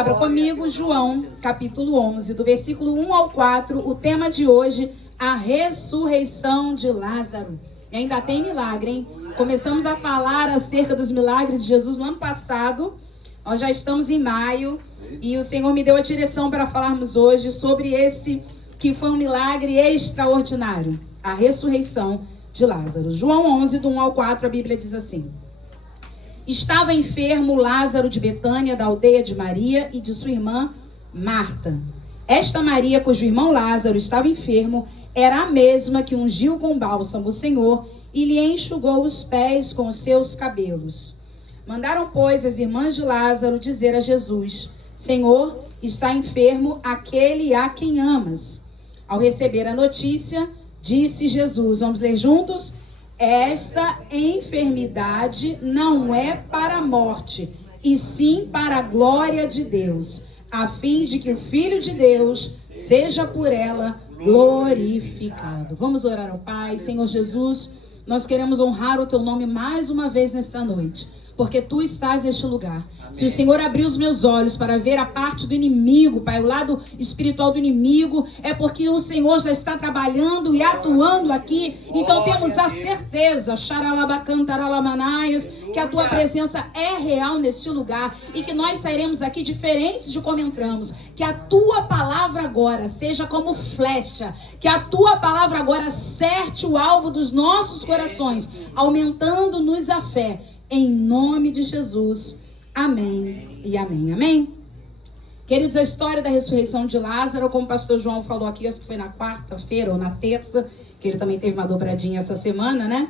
abra comigo João, capítulo 11, do versículo 1 ao 4, o tema de hoje, a ressurreição de Lázaro. E ainda tem milagre, hein? Começamos a falar acerca dos milagres de Jesus no ano passado, nós já estamos em maio, e o Senhor me deu a direção para falarmos hoje sobre esse que foi um milagre extraordinário, a ressurreição de Lázaro. João 11, do 1 ao 4, a Bíblia diz assim: Estava enfermo Lázaro de Betânia, da aldeia de Maria e de sua irmã Marta. Esta Maria, cujo irmão Lázaro estava enfermo, era a mesma que ungiu com bálsamo o Senhor e lhe enxugou os pés com os seus cabelos. Mandaram, pois, as irmãs de Lázaro dizer a Jesus: Senhor, está enfermo aquele a quem amas. Ao receber a notícia, disse Jesus, vamos ler juntos? Esta enfermidade não é para a morte, e sim para a glória de Deus, a fim de que o Filho de Deus seja por ela glorificado. Vamos orar ao Pai. Senhor Jesus, nós queremos honrar o Teu nome mais uma vez nesta noite, porque Tu estás neste lugar. Amém. Se o Senhor abrir os meus olhos para ver a parte do inimigo, Pai, o lado espiritual do inimigo, é porque o Senhor já está trabalhando e atuando aqui. Então temos a certeza, xaralabacantaralamanaias, que a Tua presença é real neste lugar e que nós sairemos daqui diferentes de como entramos. Que a Tua palavra agora seja como flecha, que a Tua palavra agora acerte o alvo dos nossos corações, aumentando-nos a fé. Em nome de Jesus, amém e amém, amém? Queridos, a história da ressurreição de Lázaro, como o pastor João falou aqui, acho que foi na quarta-feira ou na terça, que ele também teve uma dobradinha essa semana, né?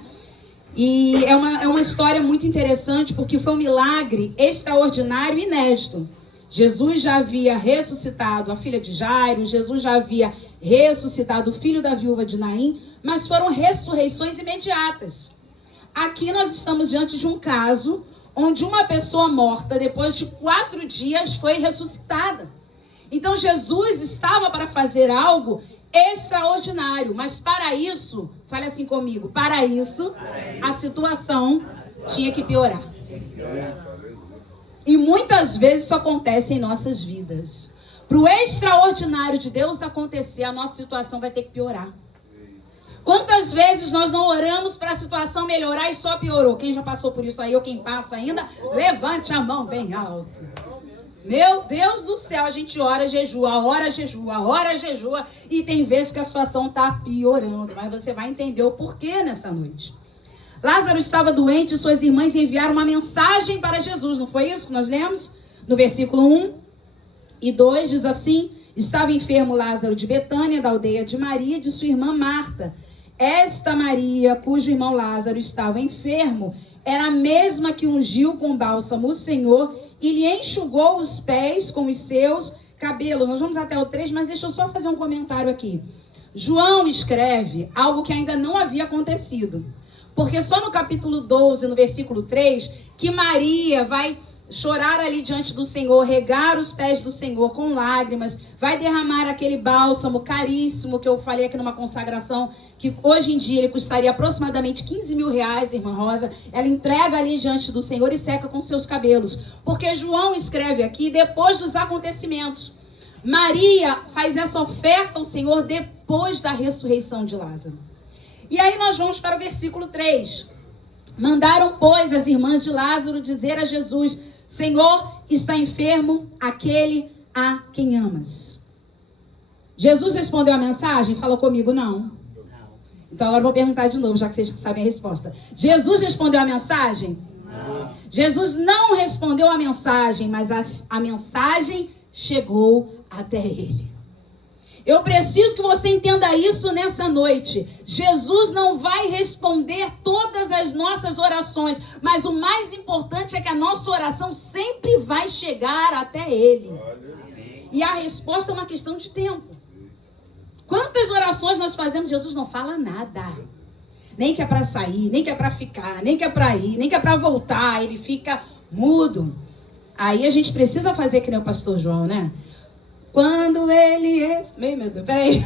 E é uma história muito interessante, porque foi um milagre extraordinário e inédito. Jesus já havia ressuscitado a filha de Jairo, Jesus já havia ressuscitado o filho da viúva de Naim, mas foram ressurreições imediatas. Aqui nós estamos diante de um caso onde uma pessoa morta, depois de 4 dias, foi ressuscitada. Então Jesus estava para fazer algo extraordinário, mas para isso, fale assim comigo, para isso a situação tinha que piorar. E muitas vezes isso acontece em nossas vidas. Para o extraordinário de Deus acontecer, a nossa situação vai ter que piorar. Quantas vezes nós não oramos para a situação melhorar e só piorou? Quem já passou por isso aí ou quem passa ainda, levante a mão bem alto. Meu Deus do céu, a gente ora, jejua, ora, jejua, e tem vezes que a situação está piorando, mas você vai entender o porquê nessa noite. Lázaro estava doente e suas irmãs enviaram uma mensagem para Jesus, não foi isso que nós lemos? No versículo 1 e 2 diz assim: Estava enfermo Lázaro de Betânia, da aldeia de Maria e de sua irmã Marta. Esta Maria, cujo irmão Lázaro estava enfermo, era a mesma que ungiu com bálsamo o Senhor e lhe enxugou os pés com os seus cabelos. Nós vamos até o 3, mas deixa eu só fazer um comentário aqui. João escreve algo que ainda não havia acontecido. Porque só no capítulo 12, no versículo 3, que Maria vai chorar ali diante do Senhor, regar os pés do Senhor com lágrimas, vai derramar aquele bálsamo caríssimo que eu falei aqui numa consagração, que hoje em dia ele custaria aproximadamente 15 mil reais, irmã Rosa. Ela entrega ali diante do Senhor e seca com seus cabelos. Porque João escreve aqui depois dos acontecimentos. Maria faz essa oferta ao Senhor depois da ressurreição de Lázaro. E aí nós vamos para o versículo 3. Mandaram, pois, as irmãs de Lázaro dizer a Jesus: Senhor, está enfermo aquele a quem amas. Jesus respondeu a mensagem? Fala comigo, não. Então agora eu vou perguntar de novo, já que vocês sabem a resposta. Jesus respondeu a mensagem? Não. Jesus não respondeu a mensagem, mas a mensagem chegou até ele. Eu preciso que você entenda isso nessa noite. Jesus não vai responder todas as nossas orações, mas o mais importante é que a nossa oração sempre vai chegar até Ele. E a resposta é uma questão de tempo. Quantas orações nós fazemos, Jesus não fala nada. Nem que é para sair, nem que é para ficar, nem que é para ir, nem que é para voltar. Ele fica mudo. Aí a gente precisa fazer que nem o pastor João, né? Quando ele... Meu Deus, peraí.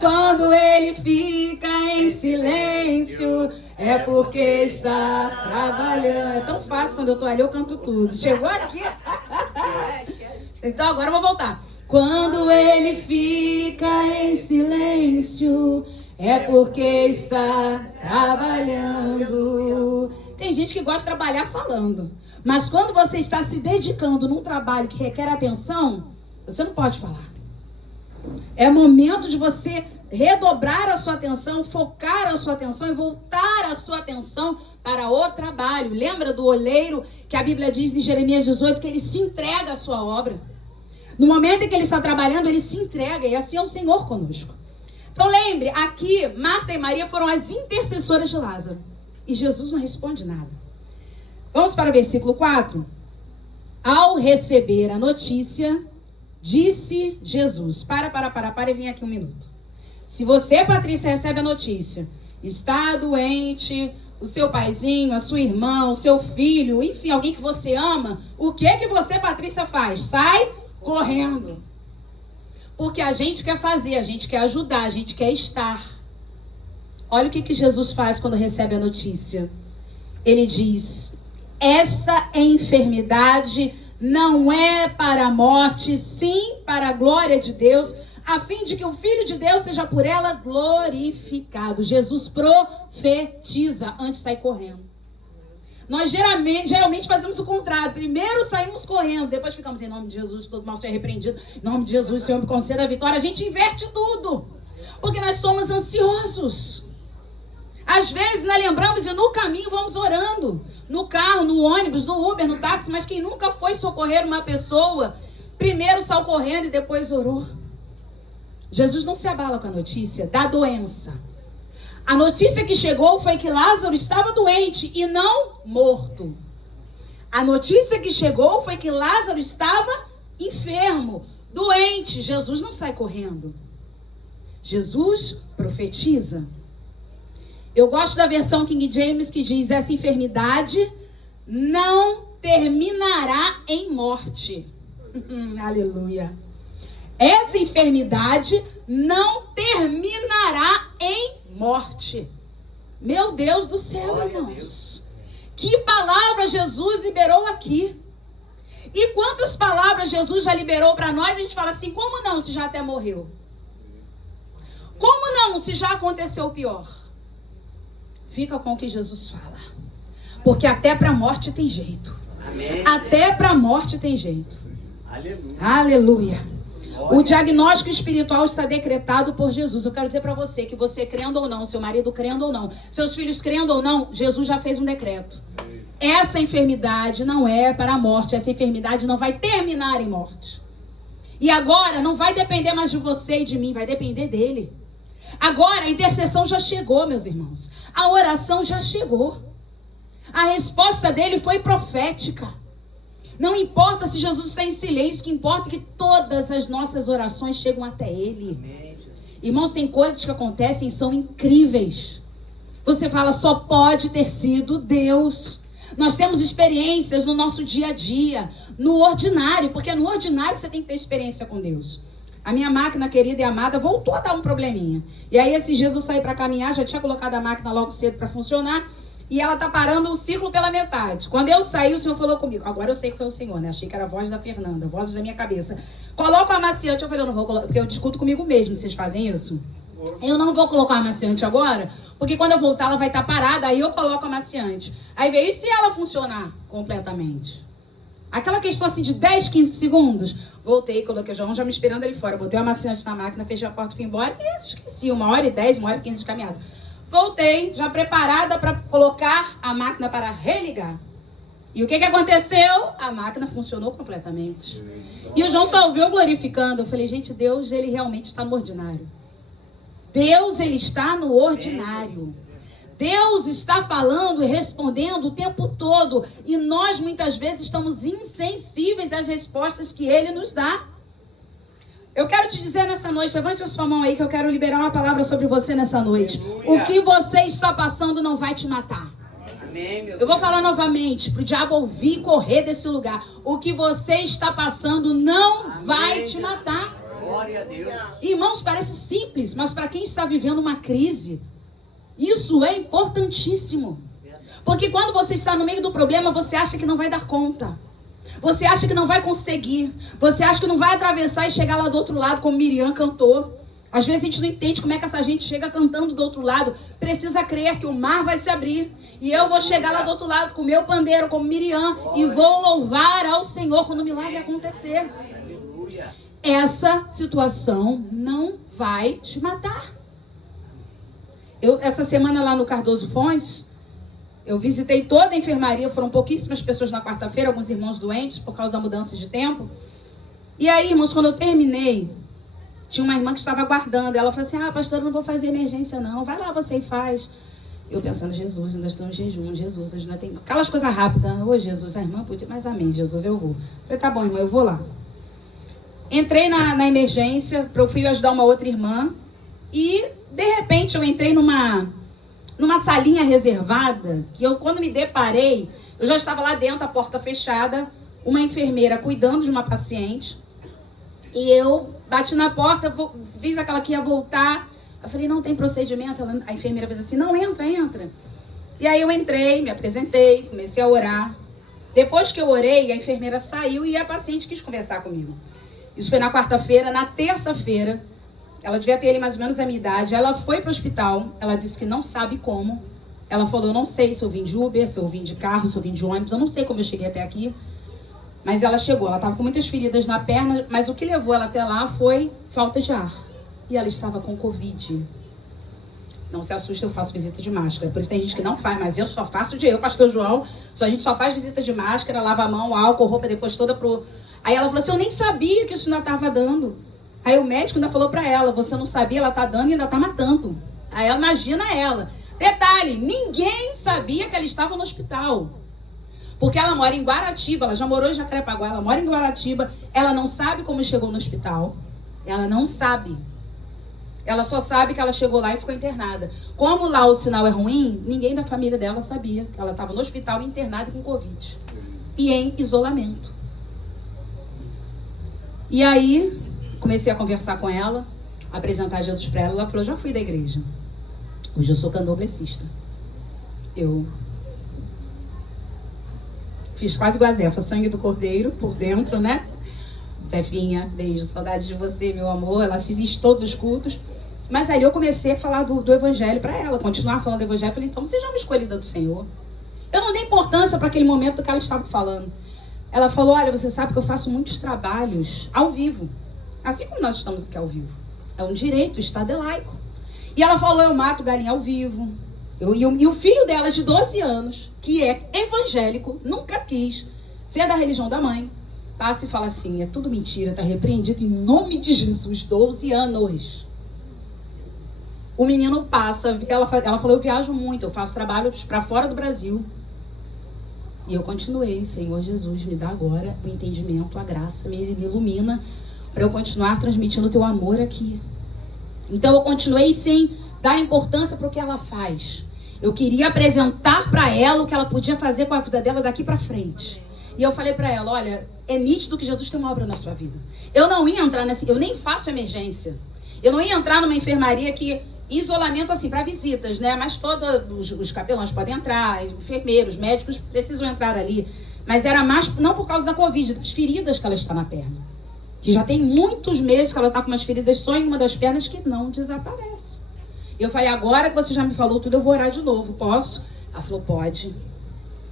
Quando ele fica em silêncio, é porque está trabalhando. É tão fácil, quando eu tô ali, eu canto tudo. Chegou aqui. Então agora eu vou voltar. Quando ele fica em silêncio, é porque está trabalhando. Tem gente que gosta de trabalhar falando. Mas quando você está se dedicando num trabalho que requer atenção, você não pode falar. É momento de você redobrar a sua atenção, focar a sua atenção e voltar a sua atenção para o trabalho. Lembra do oleiro que a Bíblia diz em Jeremias 18 que ele se entrega à sua obra? No momento em que ele está trabalhando, ele se entrega, e assim é o Senhor conosco. Então lembre, aqui Marta e Maria foram as intercessoras de Lázaro. E Jesus não responde nada. Vamos para o versículo 4. Ao receber a notícia, disse Jesus. Para e vem aqui um minuto. Se você, Patrícia, recebe a notícia, está doente, o seu paizinho, a sua irmã, o seu filho, enfim, alguém que você ama, o que você, Patrícia, faz? Sai correndo. Porque a gente quer fazer, a gente quer ajudar, a gente quer estar. Olha o que Jesus faz quando recebe a notícia. Ele diz: esta enfermidade não é para a morte, sim para a glória de Deus, a fim de que o Filho de Deus seja por ela glorificado. Jesus profetiza antes de sair correndo. Nós geralmente fazemos o contrário. Primeiro saímos correndo, depois ficamos em nome de Jesus, todo mal seja repreendido. Em nome de Jesus, Senhor, me conceda a vitória. A gente inverte tudo, porque nós somos ansiosos. Às vezes nós lembramos e no caminho vamos orando. No carro, no ônibus, no Uber, no táxi. Mas quem nunca foi socorrer uma pessoa, primeiro saiu correndo e depois orou. Jesus não se abala com a notícia da doença. A notícia que chegou foi que Lázaro estava doente e não morto. A notícia que chegou foi que Lázaro estava enfermo, doente. Jesus não sai correndo. Jesus profetiza. Eu gosto da versão King James que diz: essa enfermidade não terminará em morte. Aleluia. Essa enfermidade não terminará em morte. Meu Deus do céu, irmãos. Que palavra Jesus liberou aqui. E quantas palavras Jesus já liberou para nós, a gente fala assim: como não, se já até morreu? Como não, se já aconteceu o pior? Fica com o que Jesus fala. Porque até para a morte tem jeito. Amém. Até para a morte tem jeito. Aleluia. Aleluia. O diagnóstico espiritual está decretado por Jesus. Eu quero dizer para você que você crendo ou não, seu marido crendo ou não, seus filhos crendo ou não, Jesus já fez um decreto. Essa enfermidade não é para a morte. Essa enfermidade não vai terminar em morte. E agora não vai depender mais de você e de mim, vai depender dele. Agora a intercessão já chegou, meus irmãos. A oração já chegou. A resposta dele foi profética. Não importa se Jesus está em silêncio, o que importa é que todas as nossas orações chegam até ele. Amém. Irmãos, tem coisas que acontecem e são incríveis. Você fala, só pode ter sido Deus. Nós temos experiências no nosso dia a dia, no ordinário, porque é no ordinário que você tem que ter experiência com Deus. A minha máquina querida e amada voltou a dar um probleminha. E aí esses dias eu saí para caminhar, já tinha colocado a máquina logo cedo para funcionar. E ela tá parando o ciclo pela metade. Quando eu saí, o Senhor falou comigo. Agora eu sei que foi o Senhor, né? Achei que era a voz da Fernanda, a voz da minha cabeça. Coloca o amaciante. Eu falei, eu não vou colocar, porque eu discuto comigo mesmo. Vocês fazem isso? Eu não vou colocar o amaciante agora, porque quando eu voltar ela vai estar parada, aí eu coloco o amaciante. Aí veio, e se ela funcionar completamente? Aquela questão assim de 10, 15 segundos. Voltei, coloquei o João já me esperando ali fora. Botei o amaciante na máquina, fechei a porta, fui embora e esqueci. 1h10, 1h15 de caminhada. Voltei, já preparada para colocar a máquina para religar. E o que aconteceu? A máquina funcionou completamente. E o João só ouviu glorificando. Eu falei, gente, Deus, ele realmente está no ordinário. Deus, ele está no ordinário. Deus está falando e respondendo o tempo todo. E nós, muitas vezes, estamos insensíveis às respostas que ele nos dá. Eu quero te dizer nessa noite, levante a sua mão aí que eu quero liberar uma palavra sobre você nessa noite. Aleluia. O que você está passando não vai te matar. Amém, eu vou falar novamente, para o diabo ouvir e correr desse lugar. O que você está passando não vai te matar. Glória a Deus. Irmãos, parece simples, mas para quem está vivendo uma crise, isso é importantíssimo. Porque quando você está no meio do problema, você acha que não vai dar conta. Você acha que não vai conseguir. Você acha que não vai atravessar e chegar lá do outro lado, como Miriam cantou. Às vezes a gente não entende como é que essa gente chega cantando do outro lado. Precisa crer que o mar vai se abrir. E eu vou chegar lá do outro lado com o meu pandeiro, como Miriam, e vou louvar ao Senhor quando o milagre acontecer. Essa situação não vai te matar. Essa semana lá no Cardoso Fontes, eu visitei toda a enfermaria. Foram pouquíssimas pessoas na quarta-feira, alguns irmãos doentes por causa da mudança de tempo. E aí, irmãos, quando eu terminei, tinha uma irmã que estava aguardando. Ela falou assim, pastora, eu não vou fazer emergência não. Vai lá você e faz. Eu pensando, Jesus, ainda estou em jejum. Jesus, ainda tem aquelas coisas rápidas. Ô, Jesus, a irmã podia, mas amém, Jesus, eu vou. Eu falei, tá bom, irmã, eu vou lá. Entrei na emergência, eu fui ajudar uma outra irmã. E, de repente, eu entrei numa salinha reservada, que eu, quando me deparei, eu já estava lá dentro, a porta fechada, uma enfermeira cuidando de uma paciente. E eu bati na porta, fiz aquela que ia voltar. Eu falei, não tem procedimento. A enfermeira fez assim, não, entra. E aí eu entrei, me apresentei, comecei a orar. Depois que eu orei, a enfermeira saiu e a paciente quis conversar comigo. Isso foi na quarta-feira. Na terça-feira, ela devia ter ali mais ou menos a minha idade. Ela foi para o hospital, ela disse que não sabe como. Ela falou, eu não sei se eu vim de Uber, se eu vim de carro, se eu vim de ônibus, eu não sei como eu cheguei até aqui. Mas ela chegou, ela estava com muitas feridas na perna, mas o que levou ela até lá foi falta de ar. E ela estava com Covid. Não se assusta, eu faço visita de máscara. Por isso tem gente que não faz, mas eu só faço pastor João, a gente só faz visita de máscara, lava a mão, álcool, roupa depois toda pro... Aí ela falou assim, eu nem sabia que isso ainda estava dando. Aí o médico ainda falou para ela, você não sabia, ela tá dando e ainda tá matando. Aí ela, imagina ela. Detalhe, ninguém sabia que ela estava no hospital. Porque ela mora em Guaratiba, ela já morou em Jacarepaguá, ela mora em Guaratiba, ela não sabe como chegou no hospital. Ela não sabe. Ela só sabe que ela chegou lá e ficou internada. Como lá o sinal é ruim, ninguém da família dela sabia que ela estava no hospital internada com Covid. E em isolamento. E aí, comecei a conversar com ela, apresentar Jesus para ela. Ela falou, já fui da igreja. Hoje eu sou candomblessista. Eu fiz quase igual a Zefa, sangue do cordeiro por dentro, né? Zefinha, beijo, saudade de você, meu amor. Ela assiste todos os cultos. Mas aí eu comecei a falar do evangelho para ela, continuar falando do evangelho. Eu falei, então você já é uma escolhida do Senhor. Eu não dei importância para aquele momento que ela estava falando. Ela falou, olha, você sabe que eu faço muitos trabalhos ao vivo. Assim como nós estamos aqui ao vivo. É um direito, o Estado é laico. E ela falou, eu mato galinha ao vivo. E o filho dela, de 12 anos, que é evangélico, nunca quis ser da religião da mãe, passa e fala assim, é tudo mentira, tá repreendido em nome de Jesus, 12 anos. O menino passa, ela falou, eu viajo muito, eu faço trabalhos para fora do Brasil. E eu continuei, Senhor Jesus, me dá agora o entendimento, a graça, me ilumina, para eu continuar transmitindo o teu amor aqui. Então eu continuei sem dar importância para o que ela faz. Eu queria apresentar para ela o que ela podia fazer com a vida dela daqui para frente. E eu falei para ela, olha, é nítido que Jesus tem uma obra na sua vida. Eu não ia entrar eu nem faço emergência. Eu não ia entrar numa enfermaria que, isolamento assim, para visitas, né? Mas todos os capelães podem entrar, enfermeiros, médicos precisam entrar ali. Mas era mais, não por causa da Covid, das feridas que ela está na perna. Que já tem muitos meses que ela está com umas feridas só em uma das pernas que não desaparece. Eu falei, agora que você já me falou tudo, eu vou orar de novo, posso? Ela falou, pode.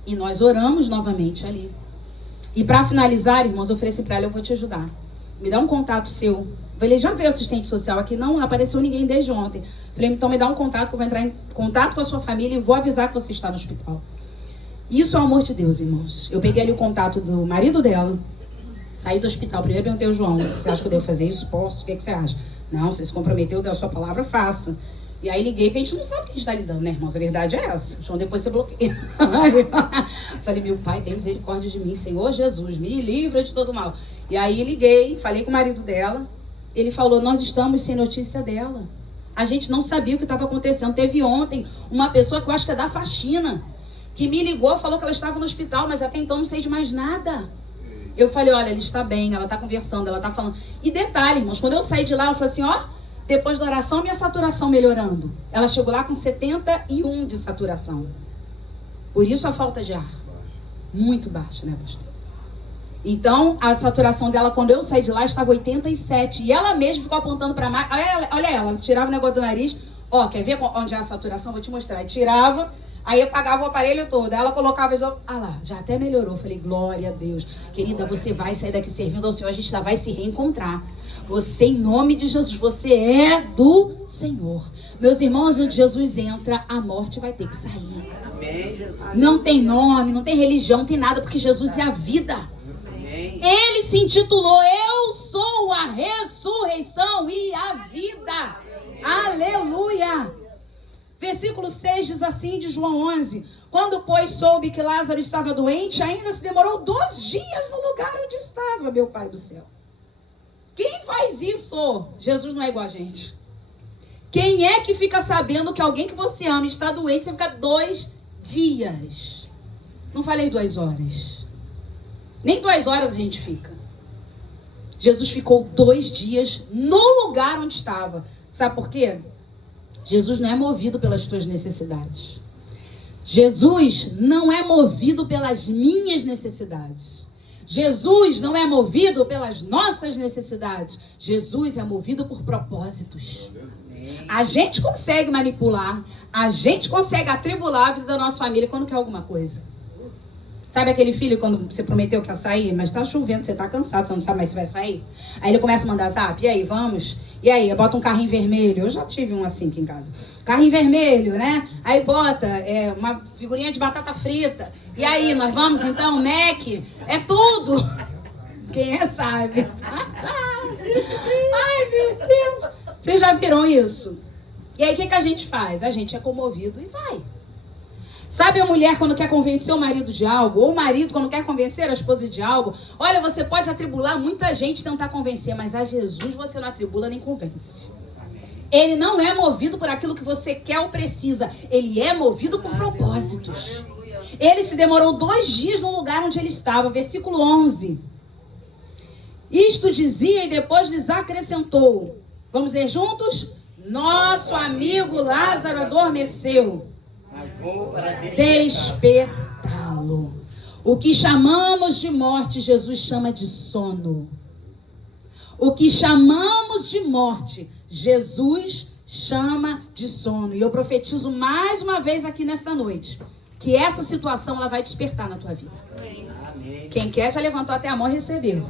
E nós oramos novamente ali. E para finalizar, irmãos, eu ofereci para ela, eu vou te ajudar. Me dá um contato seu. Ele já veio assistente social aqui, não apareceu ninguém desde ontem. Falei, então me dá um contato, que eu vou entrar em contato com a sua família e vou avisar que você está no hospital. Isso é o amor de Deus, irmãos. Eu peguei ali o contato do marido dela, saí do hospital, primeiro perguntei ao João, você acha que eu devo fazer isso? Posso? O que você acha? Não, você se comprometeu, deu a sua palavra, faça. E aí liguei, porque a gente não sabe o que a gente está lidando, né, irmãos? A verdade é essa. João, depois você bloqueia. Falei, meu pai, tem misericórdia de mim, Senhor Jesus, me livra de todo mal. E aí liguei, falei com o marido dela, ele falou, nós estamos sem notícia dela. A gente não sabia o que estava acontecendo. Teve ontem uma pessoa que eu acho que é da faxina, que me ligou, falou que ela estava no hospital, mas até então não sei de mais nada. Eu falei, olha, ela está bem, ela está conversando, ela está falando. E detalhe, irmãos, quando eu saí de lá, ela falou assim, ó, depois da oração, minha saturação melhorando. Ela chegou lá com 71 de saturação. Por isso a falta de ar. Muito baixa, né, pastor? Então, a saturação dela, quando eu saí de lá, estava 87. E ela mesma ficou apontando para a máquina. Olha ela tirava o negócio do nariz. Ó, quer ver onde é a saturação? Vou te mostrar. Aí tirava, aí apagava o aparelho todo. Aí ela colocava... Ah lá, já até melhorou. Falei, glória a Deus. Querida, você vai sair daqui servindo ao Senhor. A gente ainda vai se reencontrar. Você, em nome de Jesus, você é do Senhor. Meus irmãos, onde Jesus entra, a morte vai ter que sair. Não tem nome, não tem religião, não tem nada, porque Jesus é a vida. Ele se intitulou, eu sou a ressurreição e a vida. Aleluia. Versículo 6 diz assim, de João 11. Quando, pois, soube que Lázaro estava doente, ainda se demorou 2 dias no lugar onde estava, meu Pai do céu. Quem faz isso? Jesus não é igual a gente. Quem é que fica sabendo que alguém que você ama está doente, você fica 2 dias? Não falei 2 horas. Nem 2 horas a gente fica. Jesus ficou 2 dias no lugar onde estava. Sabe por quê? Jesus não é movido pelas tuas necessidades. Jesus não é movido pelas minhas necessidades. Jesus não é movido pelas nossas necessidades. Jesus é movido por propósitos. A gente consegue manipular, a gente consegue atribular a vida da nossa família quando quer alguma coisa. Sabe aquele filho quando você prometeu que ia sair, mas tá chovendo, você tá cansado, você não sabe mais se vai sair? Aí ele começa a mandar zap, e aí, vamos? E aí, bota um carrinho vermelho. Eu já tive um assim aqui em casa. Carrinho vermelho, né? Aí bota uma figurinha de batata frita. E aí, nós vamos então, Mac? É tudo. Quem é sabe. Ai, meu Deus. Vocês já viram isso? E aí, o que a gente faz? A gente é comovido e vai. Sabe a mulher quando quer convencer o marido de algo? Ou o marido quando quer convencer a esposa de algo? Olha, você pode atribular muita gente tentar convencer, mas a Jesus você não atribula nem convence. Ele não é movido por aquilo que você quer ou precisa. Ele é movido por propósitos. Ele se demorou 2 dias no lugar onde ele estava. Versículo 11. Isto dizia e depois lhes acrescentou. Vamos ler juntos? Nosso amigo Lázaro adormeceu. Despertá-lo. O que chamamos de morte, Jesus chama de sono. O que chamamos de morte, Jesus chama de sono. E eu profetizo mais uma vez aqui nesta noite, que essa situação ela vai despertar na tua vida. Quem quer já levantou até a mão e recebeu.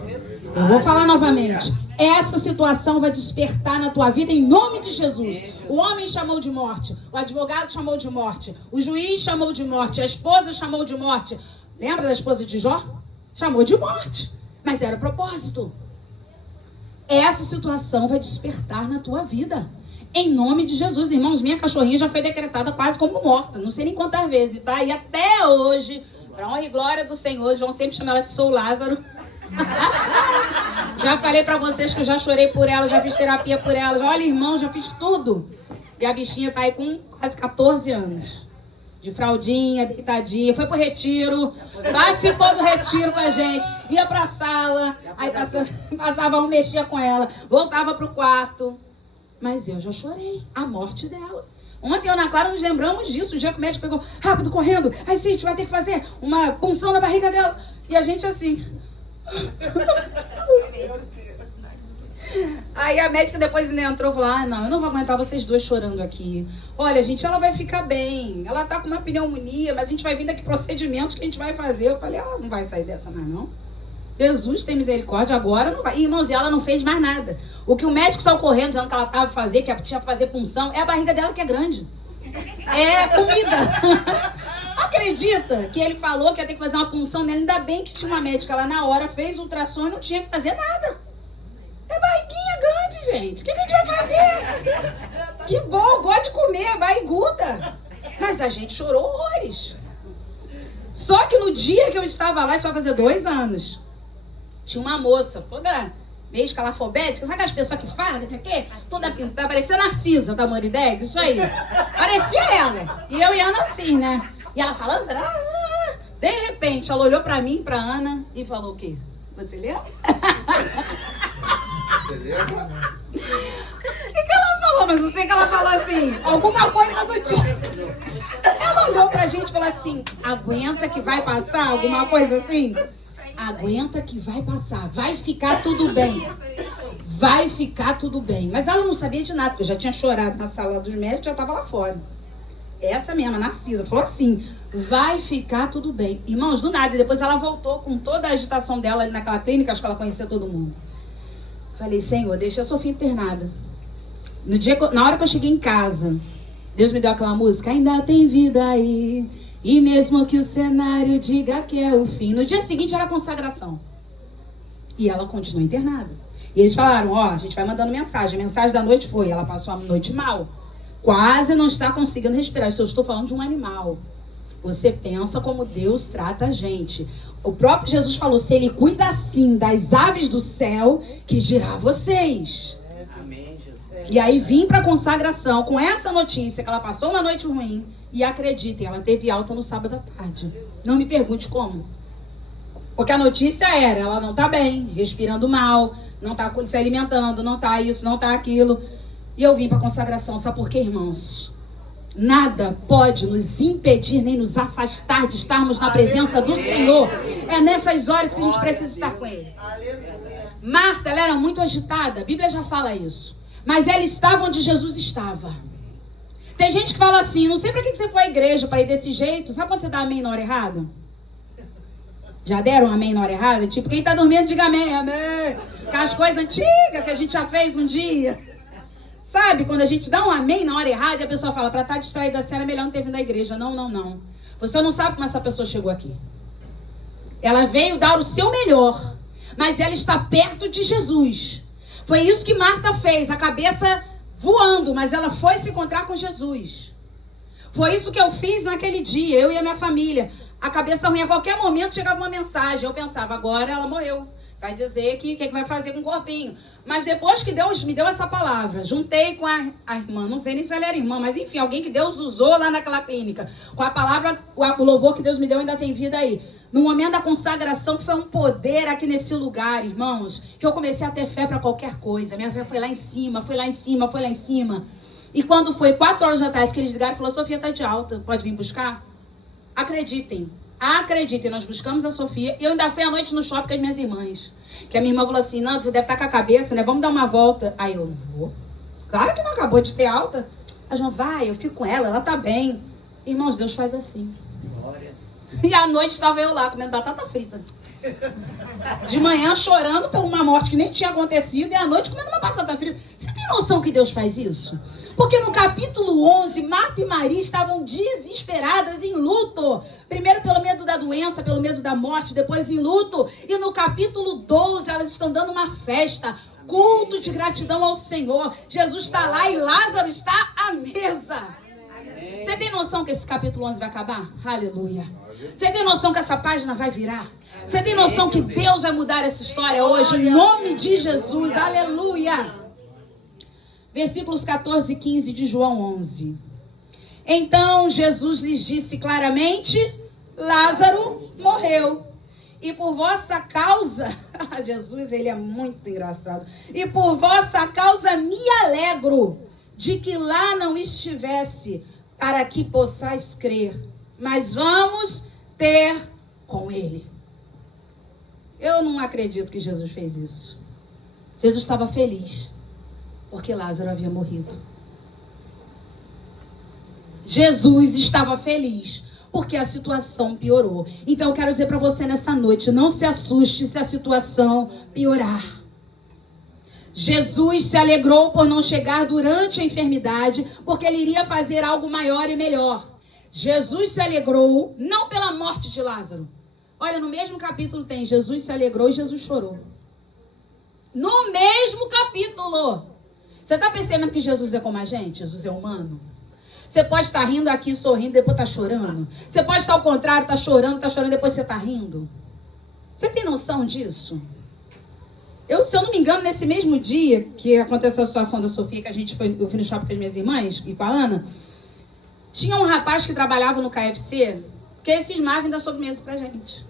Eu vou falar novamente. Essa situação vai despertar na tua vida em nome de Jesus. O homem chamou de morte, o advogado chamou de morte, o juiz chamou de morte, a esposa chamou de morte. Lembra da esposa de Jó? Chamou de morte, mas era propósito. Essa situação vai despertar na tua vida. Em nome de Jesus, irmãos, minha cachorrinha já foi decretada quase como morta. Não sei nem quantas vezes, tá? E até hoje, para honra e glória do Senhor, João sempre chama ela de Sou Lázaro. Já falei pra vocês que eu já chorei por ela, já fiz terapia por ela. Olha, irmão, já fiz tudo. E a bichinha tá aí com quase 14 anos. De fraldinha, deitadinha. Foi pro retiro. Participou do retiro com a gente. Ia pra sala. Aí passava um, mexia com ela. Voltava pro quarto. Mas eu já chorei. A morte dela. Ontem eu e Ana Clara nos lembramos disso. O dia que o médico pegou rápido, correndo. Aí sim, a gente vai ter que fazer uma punção na barriga dela. E a gente assim... Aí a médica depois ainda entrou e falou: ah, não, eu não vou aguentar vocês duas chorando aqui. Olha, gente, ela vai ficar bem. Ela tá com uma pneumonia, mas a gente vai vir daqui procedimentos que a gente vai fazer. Eu falei: ela não vai sair dessa mais não. Jesus tem misericórdia, agora não vai. E, irmãos, e ela não fez mais nada. O que o médico saiu correndo, dizendo que ela tava fazer, que tinha que fazer punção, é a barriga dela que é grande. É comida. Acredita que ele falou que ia ter que fazer uma punção nela? Ainda bem que tinha uma médica lá na hora, fez ultrassom e não tinha que fazer nada. É barriguinha grande, gente. O que a gente vai fazer? Que bom, gosto de comer, barriguda. Mas a gente chorou horrores. Só que no dia que eu estava lá, isso vai fazer 2 anos, tinha uma moça, toda meio escalafobética, sabe aquelas pessoas que falam, que quê? Toda pintada, parecia Narcisa, da Morideg, isso aí. Parecia ela. E eu e Ana assim, né? E ela falando, de repente, ela olhou pra mim, pra Ana, e falou o quê? Você lembra? Você lembra? O que ela falou? Mas não sei que ela falou assim, alguma coisa do tipo. Ela olhou pra gente e falou assim, aguenta que vai passar, alguma coisa assim. Aguenta que vai passar, vai ficar tudo bem. Vai ficar tudo bem. Mas ela não sabia de nada, porque eu já tinha chorado na sala dos médicos, já estava lá fora. Essa mesma, Narcisa, falou assim, vai ficar tudo bem. Irmãos, do nada. E depois ela voltou com toda a agitação dela ali naquela clínica, acho que ela conhecia todo mundo. Falei, Senhor, deixa a Sofia internada. Na hora que eu cheguei em casa, Deus me deu aquela música, ainda tem vida aí, e mesmo que o cenário diga que é o fim. No dia seguinte era a consagração. E ela continuou internada. E eles falaram, a gente vai mandando mensagem. A mensagem da noite foi, ela passou a noite mal. Quase não está conseguindo respirar. Isso eu estou falando de um animal. Você pensa como Deus trata a gente. O próprio Jesus falou, se ele cuida assim das aves do céu, que dirá vocês. Amém, Jesus. E aí vim para a consagração com essa notícia, que ela passou uma noite ruim. E acreditem, ela teve alta no sábado à tarde. Não me pergunte como. Porque a notícia era, ela não está bem, respirando mal, não está se alimentando, não está isso, não está aquilo. E eu vim para a consagração, sabe por quê, irmãos? Nada pode nos impedir, nem nos afastar de estarmos na presença do Senhor. É nessas horas que a gente precisa estar com Ele. Marta, ela era muito agitada, a Bíblia já fala isso. Mas ela estava onde Jesus estava. Tem gente que fala assim, não sei para que você foi à igreja, para ir desse jeito. Sabe quando você dá amém na hora errada? Já deram um amém na hora errada? Tipo, quem está dormindo, diga amém, amém. Aquelas coisas antigas que a gente já fez um dia. Sabe, quando a gente dá um amém na hora errada e a pessoa fala, para estar distraída assim, era melhor não ter vindo à igreja. Não, não, não. Você não sabe como essa pessoa chegou aqui. Ela veio dar o seu melhor, mas ela está perto de Jesus. Foi isso que Marta fez, a cabeça voando, mas ela foi se encontrar com Jesus. Foi isso que eu fiz naquele dia, eu e a minha família. A cabeça ruim, a qualquer momento chegava uma mensagem. Eu pensava, agora ela morreu. Vai dizer que o que vai fazer com o corpinho. Mas depois que Deus me deu essa palavra, juntei com a irmã, não sei nem se ela era irmã, mas enfim, alguém que Deus usou lá naquela clínica. Com a palavra, o louvor que Deus me deu ainda tem vida aí. No momento da consagração, foi um poder aqui nesse lugar, irmãos, que eu comecei a ter fé para qualquer coisa. Minha fé foi lá em cima, foi lá em cima, foi lá em cima. E quando foi 4 horas da tarde que eles ligaram, falou, Sofia tá de alta, pode vir buscar? Acreditem, nós buscamos a Sofia e eu ainda fui à noite no shopping com as minhas irmãs. Que a minha irmã falou assim, não, você deve estar com a cabeça, né? Vamos dar uma volta. Aí eu, vou. Claro que não acabou de ter alta. A João, vai, eu fico com ela tá bem. Irmãos, Deus faz assim. Glória. E à noite estava eu lá, comendo batata frita. De manhã chorando por uma morte que nem tinha acontecido e à noite comendo uma batata frita. Você tem noção que Deus faz isso? Porque no capítulo 11, Marta e Maria estavam desesperadas em luto. Primeiro pelo medo da doença, pelo medo da morte, depois em luto. E no capítulo 12, elas estão dando uma festa, culto de gratidão ao Senhor. Jesus está lá e Lázaro está à mesa. Você tem noção que esse capítulo 11 vai acabar? Aleluia. Você tem noção que essa página vai virar? Você tem noção que Deus vai mudar essa história hoje? Em nome de Jesus. Aleluia. Versículos 14 e 15 de João 11. Então Jesus lhes disse claramente, Lázaro morreu. E por vossa causa, Jesus, ele é muito engraçado. E por vossa causa me alegro de que lá não estivesse, para que possais crer. Mas vamos ter com ele. Eu não acredito que Jesus fez isso. Jesus estava feliz, porque Lázaro havia morrido. Jesus estava feliz, porque a situação piorou. Então eu quero dizer para você nessa noite, não se assuste se a situação piorar. Jesus se alegrou por não chegar durante a enfermidade, porque ele iria fazer algo maior e melhor. Jesus se alegrou, não pela morte de Lázaro. Olha, no mesmo capítulo tem Jesus se alegrou e Jesus chorou. No mesmo capítulo. Você está percebendo que Jesus é como a gente? Jesus é humano? Você pode estar rindo aqui, sorrindo, depois está chorando. Você pode estar ao contrário, está chorando, depois você está rindo. Você tem noção disso? Se eu não me engano, nesse mesmo dia que aconteceu a situação da Sofia, que eu fui no shopping com as minhas irmãs e com a Ana, tinha um rapaz que trabalhava no KFC, que ele cismava e dá sobremesa pra gente.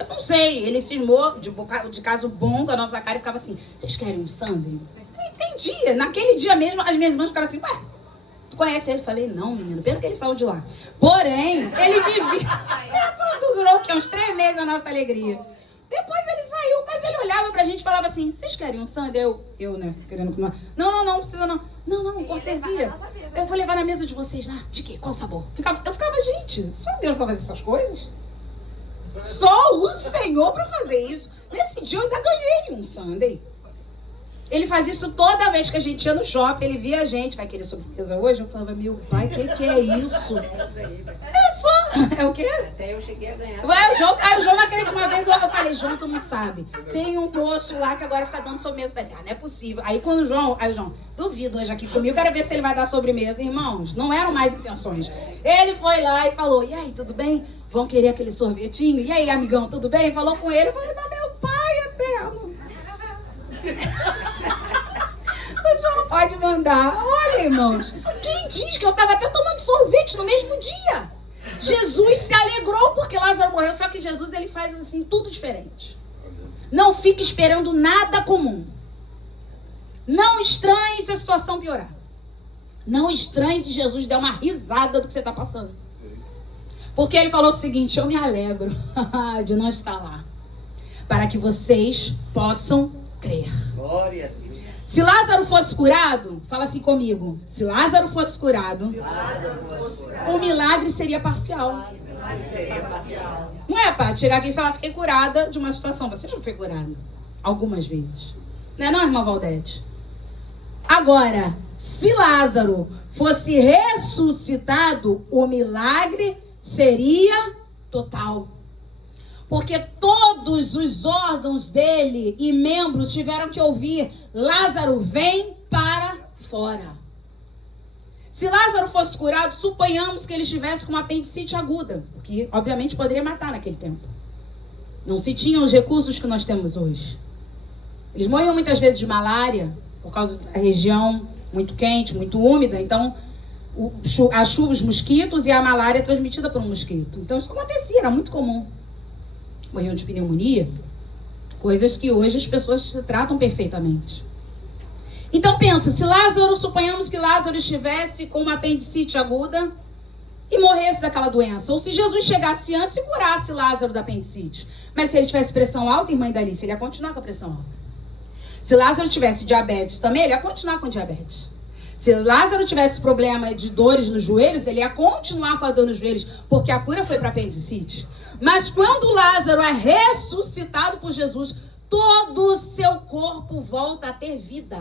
Eu não sei, ele cismou de caso bom com a nossa cara e ficava assim, vocês querem um sundae? Eu entendi. Naquele dia mesmo, as minhas irmãs ficaram assim, ué, tu conhece ele? Eu falei, não, menino, pena que ele saiu de lá. Porém, ele vivia... Durou o quê? Uns 3 meses a nossa alegria. Depois ele saiu, mas ele olhava pra gente e falava assim, vocês querem um sundae? Eu, né, querendo comer. Não precisa não. Não, cortesia. Eu vou levar na mesa de vocês lá. De quê? Qual sabor? Eu ficava, gente, só Deus pra fazer essas coisas? Só o Senhor pra fazer isso. Nesse dia eu ainda ganhei um sundae. Ele faz isso toda vez que a gente ia no shopping, ele via a gente, vai querer sobremesa hoje? Eu falava, meu pai, que é isso? É só, é o quê? Até eu cheguei a ganhar. O João não acredita. Uma vez eu falei, João, tu não sabe. Tem um moço lá que agora fica dando sobremesa. Eu falei, não é possível. Aí o João, duvido hoje aqui comigo, quero ver se ele vai dar sobremesa. Irmãos, não eram mais intenções. Ele foi lá e falou, e aí, tudo bem? Vão querer aquele sorvetinho? E aí, amigão, tudo bem? Falou com ele, eu falei, mas meu pai eterno. O João pode mandar. Olha, irmãos, quem diz que eu estava até tomando sorvete no mesmo dia? Jesus se alegrou porque Lázaro morreu, só que Jesus ele faz assim tudo diferente. Não fique esperando nada comum. Não estranhe se a situação piorar. Não estranhe se Jesus der uma risada do que você está passando. Porque ele falou o seguinte, eu me alegro de não estar lá, para que vocês possam crer. Glória a Deus. Se Lázaro fosse curado, fala assim comigo, se Lázaro fosse curado, o milagre seria parcial. Não é, Paty? Chegar aqui e falar, fiquei curada de uma situação. Você já foi curada algumas vezes. Não é não, irmã Valdete? Agora, se Lázaro fosse ressuscitado, o milagre seria total. Porque todos os órgãos dele e membros tiveram que ouvir, Lázaro, vem para fora. Se Lázaro fosse curado, suponhamos que ele estivesse com uma apendicite aguda, porque obviamente poderia matar naquele tempo. Não se tinham os recursos que nós temos hoje. Eles morriam muitas vezes de malária, por causa da região muito quente, muito úmida. Então, a chuva, os mosquitos e a malária é transmitida por um mosquito. Então, isso acontecia, era muito comum. Morriam de pneumonia, coisas que hoje as pessoas se tratam perfeitamente. Então pensa, se Lázaro, suponhamos que Lázaro estivesse com uma apendicite aguda e morresse daquela doença, ou se Jesus chegasse antes e curasse Lázaro da apendicite, mas se ele tivesse pressão alta, irmã Idalice, ele ia continuar com a pressão alta. Se Lázaro tivesse diabetes também, ele ia continuar com diabetes. Se Lázaro tivesse problema de dores nos joelhos, ele ia continuar com a dor nos joelhos, porque a cura foi para apendicite. Mas quando Lázaro é ressuscitado por Jesus, todo o seu corpo volta a ter vida.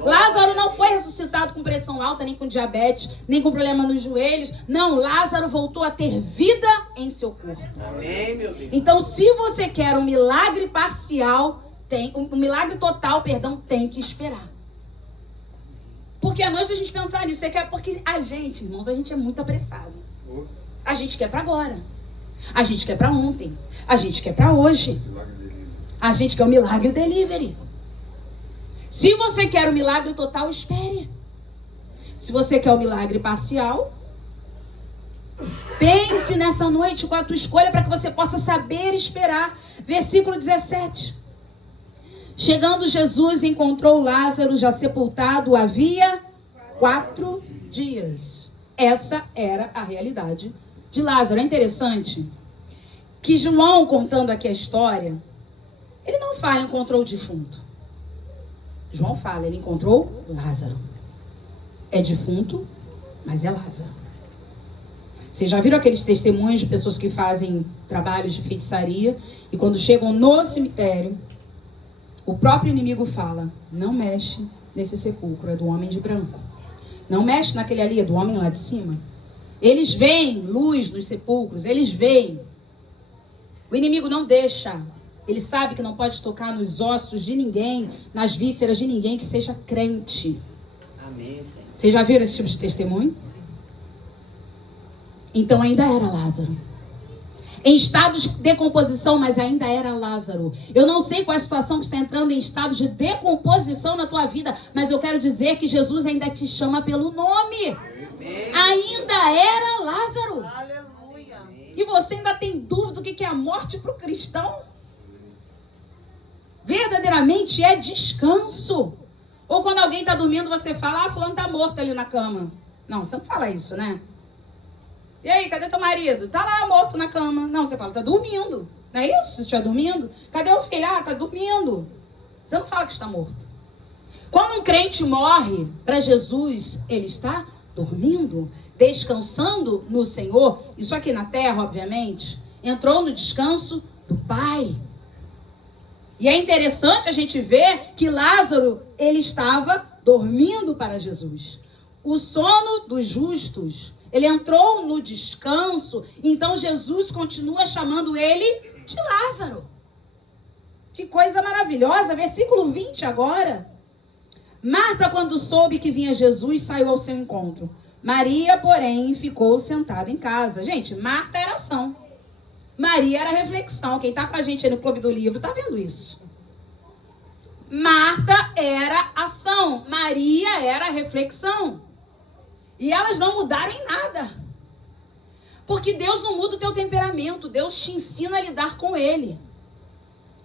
Lázaro não foi ressuscitado com pressão alta, nem com diabetes, nem com problema nos joelhos. Não, Lázaro voltou a ter vida em seu corpo. Amém, meu Deus. Então, se você quer um milagre parcial, um milagre total, tem que esperar. Porque à noite a gente pensar nisso, porque a gente, irmãos, a gente é muito apressado. A gente quer para agora. A gente quer para ontem. A gente quer para hoje. A gente quer o milagre delivery. Se você quer o milagre total, espere. Se você quer o milagre parcial, pense nessa noite com a tua escolha para que você possa saber esperar. Versículo 17. Chegando Jesus, encontrou Lázaro já sepultado havia 4 dias. Essa era a realidade de Lázaro. É interessante que João, contando aqui a história, ele não fala encontrou o defunto. João fala, ele encontrou Lázaro. É defunto, mas é Lázaro. Vocês já viram aqueles testemunhos de pessoas que fazem trabalhos de feitiçaria e quando chegam no cemitério, o próprio inimigo fala, não mexe nesse sepulcro, é do homem de branco. Não mexe naquele ali, é do homem lá de cima. Eles veem luz nos sepulcros, eles veem. O inimigo não deixa. Ele sabe que não pode tocar nos ossos de ninguém, nas vísceras de ninguém que seja crente. Amém, Senhor. Vocês já viram esse tipo de testemunho? Então ainda era Lázaro. Em estado de decomposição, mas ainda era Lázaro. Eu não sei qual é a situação que está entrando em estado de decomposição na tua vida, mas eu quero dizer que Jesus ainda te chama pelo nome. Amém. Ainda era Lázaro. Aleluia. E você ainda tem dúvida do que é a morte para o cristão? Verdadeiramente é descanso. Ou quando alguém está dormindo, você fala, fulano está morto ali na cama. Não, você não fala isso, né? E aí, cadê teu marido? Tá lá morto na cama. Não, você fala, tá dormindo. Não é isso? Se estiver dormindo? Cadê o filho? Ah, está dormindo. Você não fala que está morto. Quando um crente morre para Jesus, ele está dormindo, descansando no Senhor. Isso aqui na terra, obviamente, entrou no descanso do Pai. E é interessante a gente ver que Lázaro, ele estava dormindo para Jesus. O sono dos justos, ele entrou no descanso, então Jesus continua chamando ele de Lázaro. Que coisa maravilhosa, versículo 20 agora. Marta, quando soube que vinha Jesus, saiu ao seu encontro. Maria, porém, ficou sentada em casa. Gente, Marta era ação. Maria era reflexão. Quem está com a gente aí no Clube do Livro está vendo isso. Marta era ação. Maria era reflexão. E elas não mudaram em nada. Porque Deus não muda o teu temperamento. Deus te ensina a lidar com ele.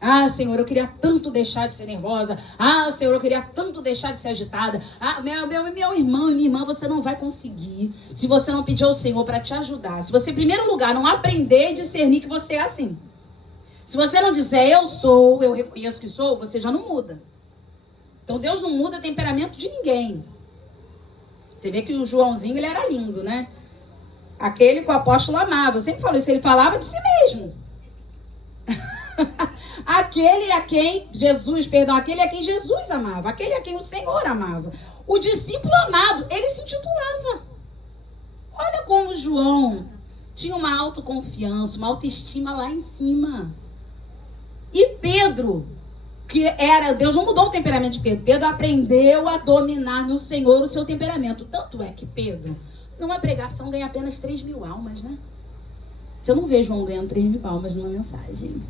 Ah, Senhor, eu queria tanto deixar de ser nervosa. Ah, Senhor, eu queria tanto deixar de ser agitada. Ah, meu irmão e minha irmã, você não vai conseguir se você não pedir ao Senhor para te ajudar. Se você, em primeiro lugar, não aprender e discernir que você é assim. Se você não disser, eu sou, eu reconheço que sou, você já não muda. Então, Deus não muda o temperamento de ninguém. Você vê que o Joãozinho, ele era lindo, né? Aquele que o apóstolo amava. Eu sempre falo isso, ele falava de si mesmo. Aquele a quem Jesus amava. Aquele a quem o Senhor amava. O discípulo amado, ele se intitulava. Olha como João tinha uma autoconfiança, uma autoestima lá em cima. E Pedro, Deus não mudou o temperamento de Pedro. Pedro aprendeu a dominar no Senhor o seu temperamento. Tanto é que Pedro, numa pregação, ganha apenas 3.000 almas, né? Você não vê João ganhando 3.000 almas numa mensagem.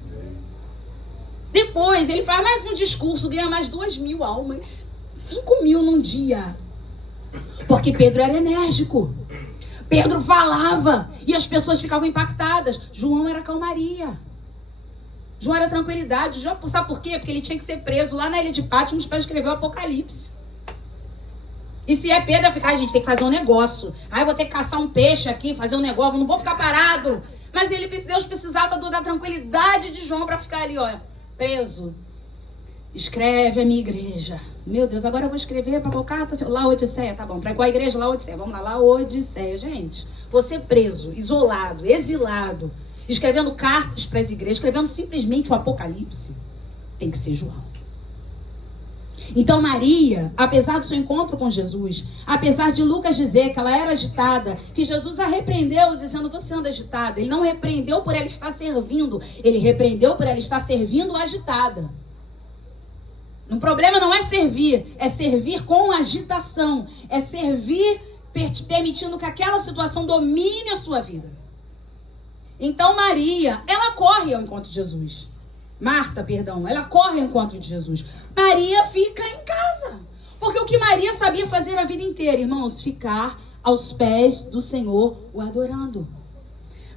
Depois, ele faz mais um discurso, ganha mais 2.000 almas. 5.000 num dia. Porque Pedro era enérgico. Pedro falava e as pessoas ficavam impactadas. João era calmaria. João era tranquilidade. Sabe por quê? Porque ele tinha que ser preso lá na ilha de Patmos para escrever o Apocalipse. E se é Pedro, ia ficar, gente, tem que fazer um negócio. Eu vou ter que caçar um peixe aqui, fazer um negócio, não vou ficar parado. Mas Deus precisava da tranquilidade de João para ficar ali, ó, preso. Escreve a minha igreja. Meu Deus, agora eu vou escrever para qual carta? Laodiceia, tá bom. Para qual igreja? Laodiceia. Vamos lá, Laodiceia. Gente, você preso, isolado, exilado, escrevendo cartas para as igrejas, escrevendo simplesmente o Apocalipse, tem que ser João. Então Maria, apesar do seu encontro com Jesus, apesar de Lucas dizer que ela era agitada, que Jesus a repreendeu dizendo, você anda agitada. Ele não repreendeu por ela estar servindo, ele repreendeu por ela estar servindo agitada. O problema não é servir com agitação, é servir permitindo que aquela situação domine a sua vida. Então Maria, ela corre ao encontro de Jesus. Marta, perdão, ela corre ao encontro de Jesus. Maria fica em casa. Porque o que Maria sabia fazer a vida inteira, irmãos, ficar aos pés do Senhor, o adorando.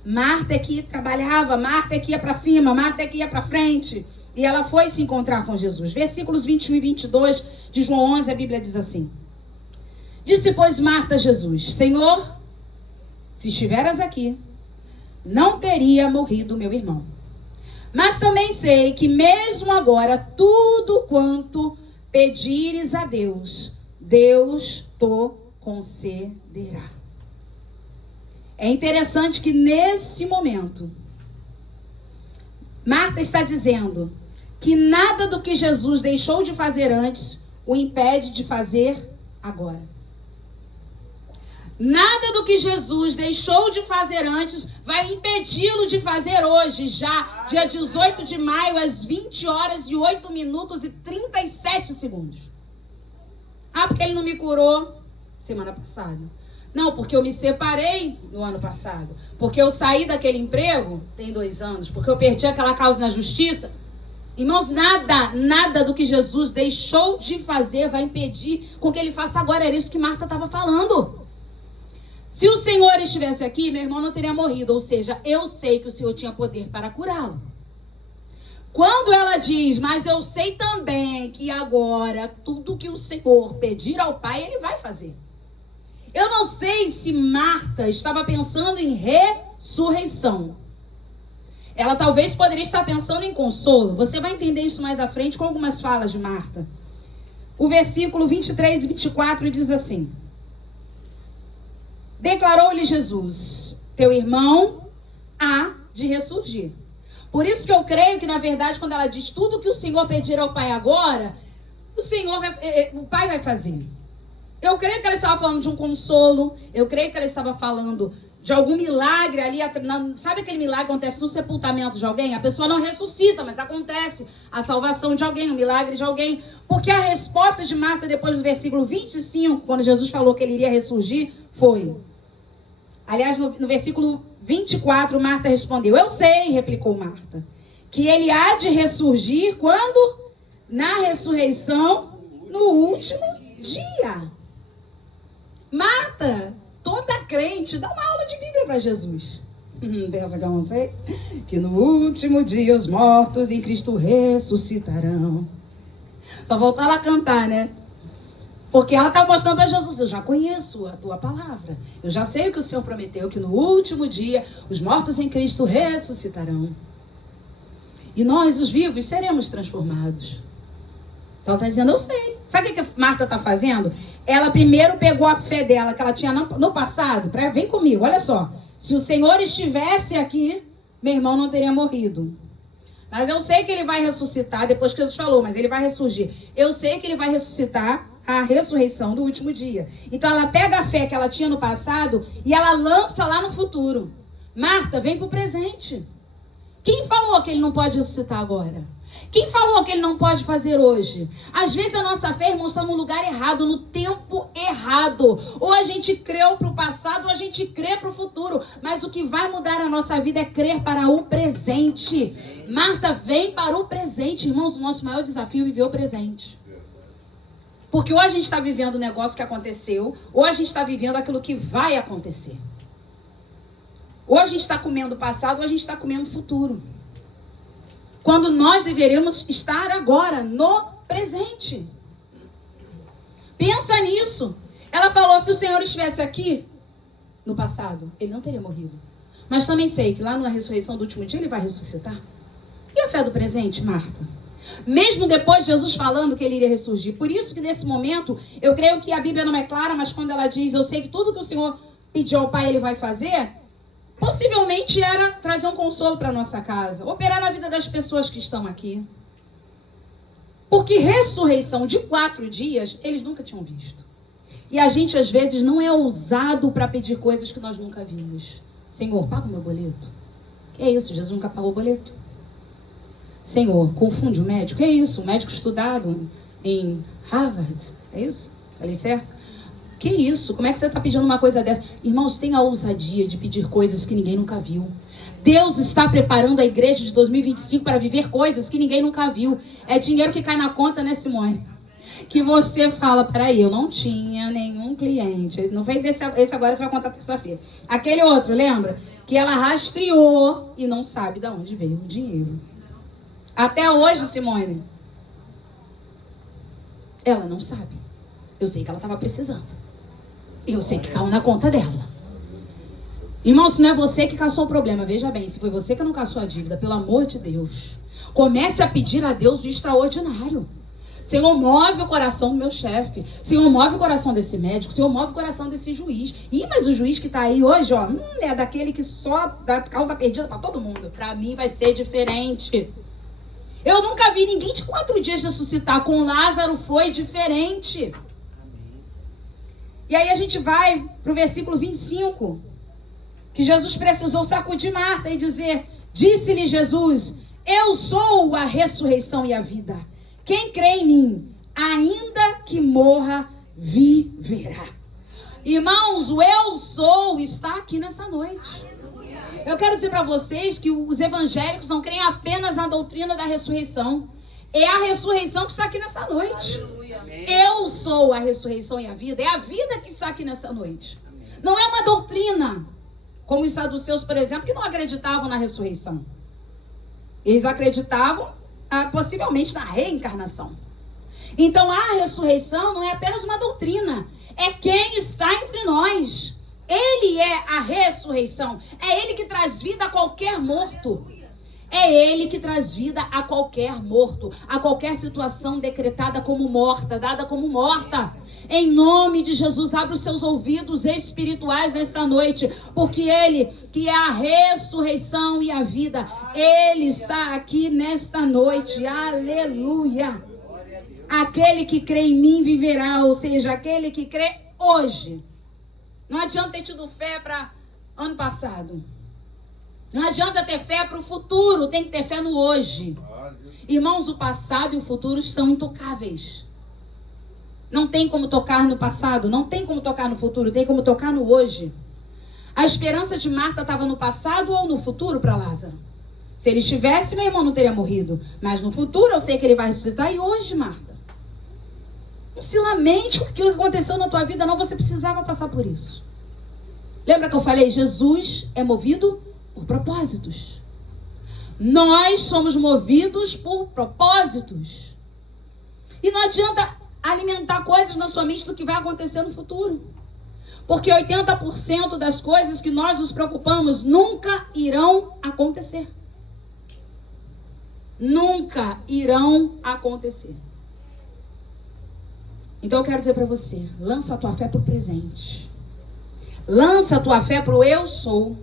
Marta é que trabalhava, Marta é que ia para cima, Marta é que ia para frente. E ela foi se encontrar com Jesus. Versículos 21 e 22 de João 11, a Bíblia diz assim. Disse, pois, Marta a Jesus, Senhor, se estiveras aqui, não teria morrido meu irmão. Mas também sei que mesmo agora, tudo quanto pedires a Deus, Deus te concederá. É interessante que nesse momento, Marta está dizendo que nada do que Jesus deixou de fazer antes o impede de fazer agora. Nada do que Jesus deixou de fazer antes vai impedi-lo de fazer hoje, já, dia 18 de maio, às 20 horas e 8 minutos e 37 segundos. Porque ele não me curou semana passada. Não, porque eu me separei no ano passado. Porque eu saí daquele emprego, tem 2 anos. Porque eu perdi aquela causa na justiça. Irmãos, nada do que Jesus deixou de fazer vai impedir com que ele faça agora. Era isso que Marta estava falando. Se o Senhor estivesse aqui, meu irmão não teria morrido. Ou seja, eu sei que o Senhor tinha poder para curá-lo. Quando ela diz, mas eu sei também que agora tudo que o Senhor pedir ao Pai, Ele vai fazer. Eu não sei se Marta estava pensando em ressurreição. Ela talvez poderia estar pensando em consolo. Você vai entender isso mais à frente com algumas falas de Marta. O versículo 23 e 24 diz assim: declarou-lhe Jesus: teu irmão há de ressurgir. Por isso que eu creio que, na verdade, quando ela diz tudo que o Senhor pedir ao Pai agora, o Pai vai fazer. Eu creio que ela estava falando de um consolo. Eu creio que ela estava falando de algum milagre ali. Sabe aquele milagre que acontece no sepultamento de alguém? A pessoa não ressuscita, mas acontece a salvação de alguém, o milagre de alguém. Porque a resposta de Marta, depois do versículo 25, quando Jesus falou que ele iria ressurgir, foi... Aliás, no versículo 24, Marta respondeu: eu sei, replicou Marta, que ele há de ressurgir quando? Na ressurreição, no último dia. Marta, toda crente, dá uma aula de Bíblia para Jesus. Pensa que eu não sei? Que no último dia os mortos em Cristo ressuscitarão. Só voltar lá a cantar, né? Porque ela está mostrando para Jesus: eu já conheço a tua palavra. Eu já sei o que o Senhor prometeu, que no último dia os mortos em Cristo ressuscitarão. E nós, os vivos, seremos transformados. Então ela está dizendo: eu sei. Sabe o que a Marta está fazendo? Ela primeiro pegou a fé dela, que ela tinha no passado. Vem comigo, olha só. Se o Senhor estivesse aqui, meu irmão não teria morrido. Mas eu sei que ele vai ressuscitar, depois que Jesus falou, mas ele vai ressurgir. Eu sei que ele vai ressuscitar a ressurreição do último dia. Então ela pega a fé que ela tinha no passado e ela lança lá no futuro. Marta, vem pro presente. Quem falou que ele não pode ressuscitar agora? Quem falou que ele não pode fazer hoje? Às vezes a nossa fé, irmão, está no lugar errado, no tempo errado. Ou a gente creu para o passado, ou a gente crê para o futuro. Mas o que vai mudar a nossa vida é crer para o presente. Marta, vem para o presente. Irmãos, o nosso maior desafio é viver o presente. Porque ou a gente está vivendo o negócio que aconteceu, ou a gente está vivendo aquilo que vai acontecer. Ou a gente está comendo o passado, ou a gente está comendo o futuro. Quando nós deveríamos estar agora, no presente. Pensa nisso. Ela falou: se o Senhor estivesse aqui, no passado, ele não teria morrido. Mas também sei que lá na ressurreição do último dia, ele vai ressuscitar. E a fé do presente, Marta? Mesmo depois de Jesus falando que ele iria ressurgir. Por isso que nesse momento, eu creio que a Bíblia não é clara, mas quando ela diz: eu sei que tudo que o Senhor pediu ao Pai, ele vai fazer, possivelmente era trazer um consolo para nossa casa, operar na vida das pessoas que estão aqui. Porque ressurreição de 4 dias, eles nunca tinham visto. E a gente, às vezes, não é ousado para pedir coisas que nós nunca vimos. Senhor, paga o meu boleto. Que é isso? Jesus nunca pagou o boleto. Senhor, confunde o médico. Que é isso? Um médico estudado em Harvard. É isso? Ali certo? Que isso? Como é que você está pedindo uma coisa dessa? Irmãos, tenha a ousadia de pedir coisas que ninguém nunca viu. Deus está preparando a igreja de 2025 para viver coisas que ninguém nunca viu. É dinheiro que cai na conta, né, Simone? Que você fala: peraí, eu não tinha nenhum cliente. Não fez esse agora, você vai contar terça-feira. Aquele outro, lembra? Que ela rastreou e não sabe de onde veio o dinheiro. Até hoje, Simone, ela não sabe. Eu sei que ela estava precisando. Eu sei que caiu na conta dela. Irmão, se não é você que caçou o problema, veja bem, se foi você que não caçou a dívida, pelo amor de Deus, comece a pedir a Deus o extraordinário. Senhor, move o coração do meu chefe. Senhor, move o coração desse médico. Senhor, move o coração desse juiz. Ih, mas o juiz que está aí hoje, ó, é daquele que só dá causa perdida para todo mundo. Para mim vai ser diferente. Eu nunca vi ninguém de 4 dias ressuscitar. Com Lázaro foi diferente. E aí a gente vai para o versículo 25. Que Jesus precisou sacudir Marta e dizer: disse-lhe Jesus: eu sou a ressurreição e a vida. Quem crê em mim, ainda que morra, viverá. Irmãos, o eu sou está aqui nessa noite. Eu quero dizer para vocês que os evangélicos não creem apenas na doutrina da ressurreição. É a ressurreição que está aqui nessa noite. Eu sou a ressurreição e a vida. É a vida que está aqui nessa noite. Não é uma doutrina, como os saduceus, por exemplo, que não acreditavam na ressurreição. Eles acreditavam possivelmente na reencarnação. Então a ressurreição não é apenas uma doutrina. É quem está entre nós. Ele é a ressurreição. É ele que traz vida a qualquer morto. É Ele que traz vida a qualquer morto, a qualquer situação decretada como morta, dada como morta. Em nome de Jesus, abre os seus ouvidos espirituais esta noite, porque Ele, que é a ressurreição e a vida, Ele está aqui nesta noite. Aleluia! Aquele que crê em mim viverá, ou seja, aquele que crê hoje. Não adianta ter tido fé para ano passado. Não adianta ter fé para o futuro, tem que ter fé no hoje. Irmãos, o passado e o futuro estão intocáveis. Não tem como tocar no passado, não tem como tocar no futuro, tem como tocar no hoje. A esperança de Marta estava no passado ou no futuro para Lázaro? Se ele estivesse, meu irmão não teria morrido. Mas no futuro eu sei que ele vai ressuscitar. E hoje, Marta? Não se lamente com aquilo que aconteceu na tua vida, não. Você precisava passar por isso. Lembra que eu falei? Jesus é movido por propósitos. Nós somos movidos por propósitos. E não adianta alimentar coisas na sua mente do que vai acontecer no futuro. Porque 80% das coisas que nós nos preocupamos nunca irão acontecer. Nunca irão acontecer. Então eu quero dizer para você, lança a tua fé para o presente. Lança a tua fé para o eu sou.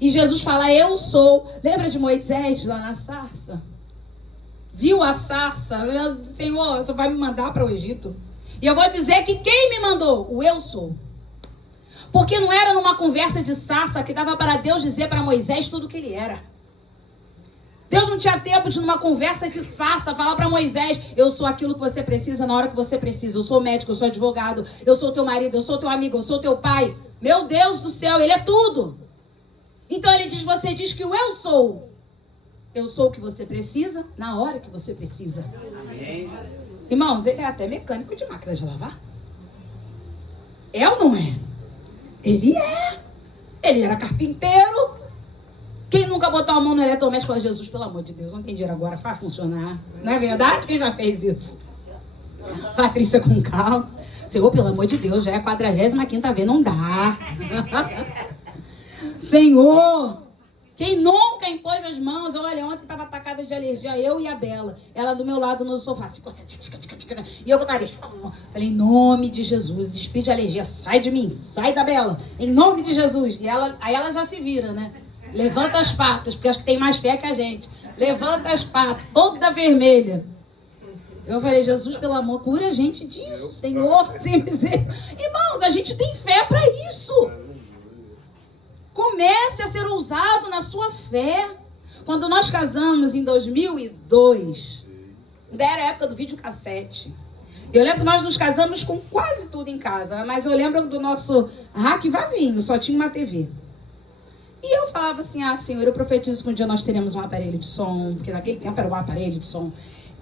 E Jesus fala, eu sou. Lembra de Moisés lá na sarça? Viu a sarça? Senhor, você vai me mandar para o Egito? E eu vou dizer que quem me mandou? O eu sou. Porque não era numa conversa de sarça que dava para Deus dizer para Moisés tudo o que ele era. Deus não tinha tempo de numa conversa de sarça falar para Moisés, eu sou aquilo que você precisa na hora que você precisa. Eu sou médico, eu sou advogado, eu sou teu marido, eu sou teu amigo, eu sou teu pai. Meu Deus do céu, ele é tudo. Então ele diz, você diz que o eu sou o que você precisa na hora que você precisa. Amém. Irmãos, ele é até mecânico de máquina de lavar. É ou não é? Ele é. Ele era carpinteiro. Quem nunca botou a mão no eletrodoméstico e falou, Jesus, pelo amor de Deus, não tem dinheiro agora, faz funcionar. Não é verdade? Quem já fez isso? Patrícia com calma. Senhor, pelo amor de Deus, já é a 45ª vez, não dá. Senhor, quem nunca impôs as mãos? Olha, ontem estava atacada de alergia, eu e a Bela. Ela do meu lado no sofá, assim, e eu com o nariz. Falei, em nome de Jesus, espírito de alergia, sai de mim, sai da Bela, em nome de Jesus. E aí ela já se vira, né? Levanta as patas, porque acho que tem mais fé que a gente. Levanta as patas, toda vermelha. Eu falei, Jesus, pelo amor, cura a gente disso, Senhor. Tem misericórdia. Irmãos, a gente tem fé para isso. Comece a ser ousado na sua fé. Quando nós casamos em 2002, ainda era a época do videocassete. Eu lembro que nós nos casamos com quase tudo em casa, mas eu lembro do nosso rack vazio, só tinha uma TV. E eu falava assim, Senhor, eu profetizo que um dia nós teremos um aparelho de som, porque naquele tempo era um aparelho de som.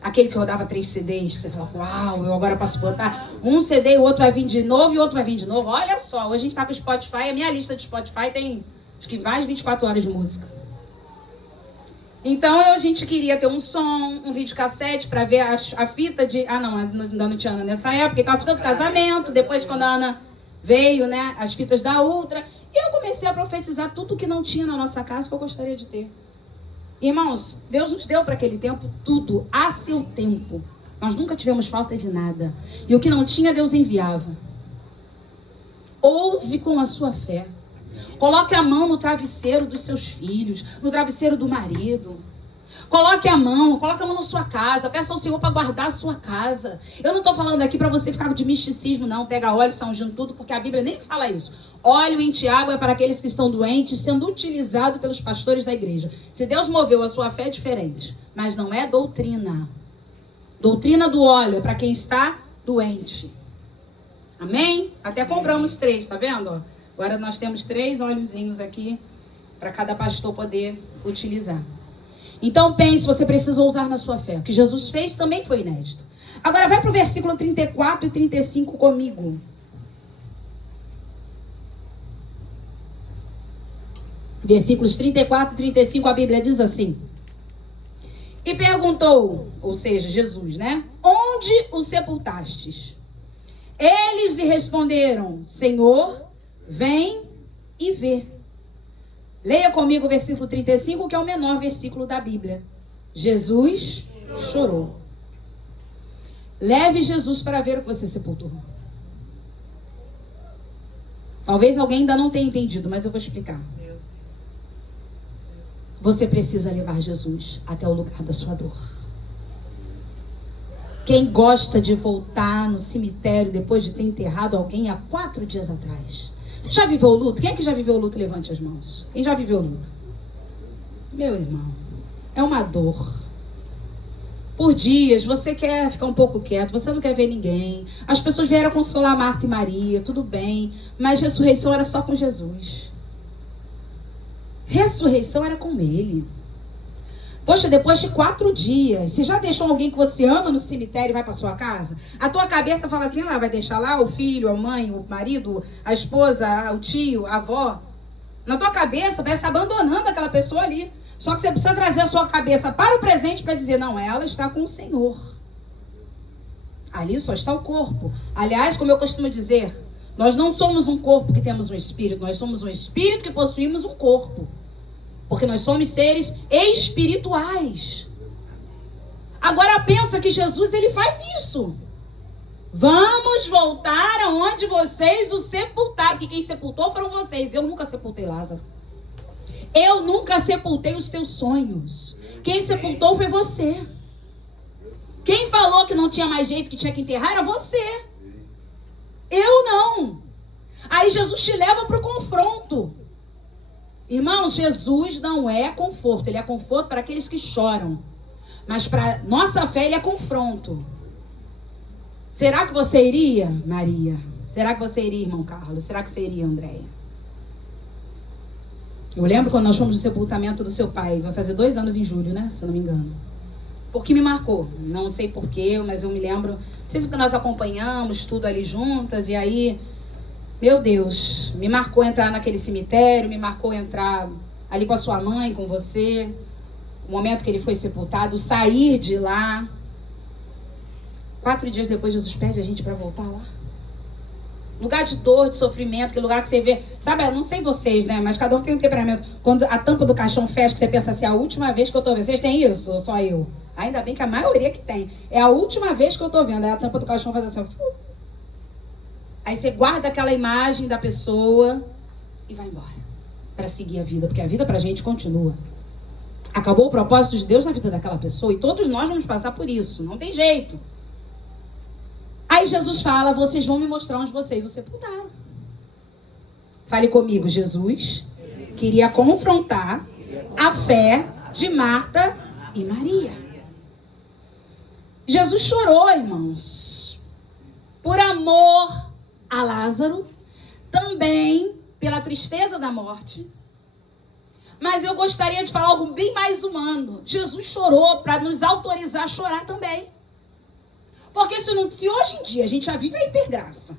Aquele que rodava 3 CDs, que você falava, uau, eu agora posso botar um CD, o outro vai vir de novo e o outro vai vir de novo. Olha só, hoje a gente tá com o Spotify, a minha lista de Spotify tem, acho que mais de 24 horas de música. Então a gente queria ter um som, um videocassete para ver a fita de... ainda não tinha Ana nessa época, então a fita do casamento, depois quando a Ana veio, né, as fitas da Ultra... E eu comecei a profetizar tudo que não tinha na nossa casa que eu gostaria de ter. Irmãos, Deus nos deu para aquele tempo tudo, a seu tempo. Nós nunca tivemos falta de nada. E o que não tinha, Deus enviava. Ouse com a sua fé. Coloque a mão no travesseiro dos seus filhos, no travesseiro do marido. Coloque a mão na sua casa. Peça ao Senhor para guardar a sua casa. Eu não estou falando aqui para você ficar de misticismo, não. Pega óleo, São Junto, tudo, porque a Bíblia nem fala isso. Óleo em Tiago é para aqueles que estão doentes, sendo utilizado pelos pastores da igreja. Se Deus moveu a sua fé, é diferente. Mas não é doutrina. Doutrina do óleo é para quem está doente. Amém? Até compramos 3, tá vendo? Agora nós temos 3 óleozinhos aqui para cada pastor poder utilizar. Então pense, você precisa ousar na sua fé. O que Jesus fez também foi inédito. Agora vai para o versículo 34 e 35 comigo. Versículos 34 e 35, a Bíblia diz assim. E perguntou, ou seja, Jesus, né? Onde o sepultastes? Eles lhe responderam, Senhor, vem e vê. Leia comigo o versículo 35, que é o menor versículo da Bíblia. Jesus chorou. Leve Jesus para ver o que você sepultou. Talvez alguém ainda não tenha entendido, mas eu vou explicar. Você precisa levar Jesus até o lugar da sua dor. Quem gosta de voltar no cemitério depois de ter enterrado alguém há 4 dias atrás? Você já viveu o luto? Quem é que já viveu o luto? Levante as mãos. Quem já viveu o luto? Meu irmão, é uma dor. Por dias, você quer ficar um pouco quieto, você não quer ver ninguém. As pessoas vieram consolar Marta e Maria, tudo bem. Mas ressurreição era só com Jesus. Ressurreição era com Ele. Poxa, depois de 4 dias, você já deixou alguém que você ama no cemitério e vai para sua casa? A tua cabeça fala assim, vai deixar lá o filho, a mãe, o marido, a esposa, o tio, a avó. Na tua cabeça vai se abandonando aquela pessoa ali. Só que você precisa trazer a sua cabeça para o presente para dizer, não, ela está com o Senhor. Ali só está o corpo. Aliás, como eu costumo dizer, nós não somos um corpo que temos um espírito, nós somos um espírito que possuímos um corpo. Porque nós somos seres espirituais. Agora pensa que Jesus, ele faz isso. Vamos voltar aonde vocês o sepultaram. Porque quem sepultou foram vocês. Eu nunca sepultei Lázaro. Eu nunca sepultei os teus sonhos. Quem sepultou foi você. Quem falou que não tinha mais jeito, que tinha que enterrar, era você. Eu não. Aí Jesus te leva para o confronto. Irmãos, Jesus não é conforto. Ele é conforto para aqueles que choram. Mas para nossa fé, ele é confronto. Será que você iria, Maria? Será que você iria, irmão Carlos? Será que você iria, Andréia? Eu lembro quando nós fomos no sepultamento do seu pai. Vai fazer 2 anos em julho, né? Se eu não me engano. Porque me marcou. Não sei porquê, mas eu me lembro. Não sei se nós acompanhamos tudo ali juntas. E aí... Meu Deus, me marcou entrar naquele cemitério, me marcou entrar ali com a sua mãe, com você, o momento que ele foi sepultado, sair de lá. 4 dias depois, Jesus pede a gente para voltar lá. Lugar de dor, de sofrimento, aquele lugar que você vê, sabe, eu não sei vocês, né, mas cada um tem um temperamento. Quando a tampa do caixão fecha, que você pensa assim, a última vez que eu tô vendo, vocês têm isso ou só eu? Ainda bem que a maioria que tem. É a última vez que eu tô vendo, aí a tampa do caixão faz assim, ó. Aí você guarda aquela imagem da pessoa e vai embora. Para seguir a vida. Porque a vida pra gente continua. Acabou o propósito de Deus na vida daquela pessoa. E todos nós vamos passar por isso. Não tem jeito. Aí Jesus fala, vocês vão me mostrar onde vocês o sepultaram. Fale comigo. Jesus queria confrontar a fé de Marta e Maria. Jesus chorou, irmãos. Por amor a Lázaro, também pela tristeza da morte. Mas eu gostaria de falar algo bem mais humano. Jesus chorou para nos autorizar a chorar também. Porque se hoje em dia a gente já vive a hipergraça,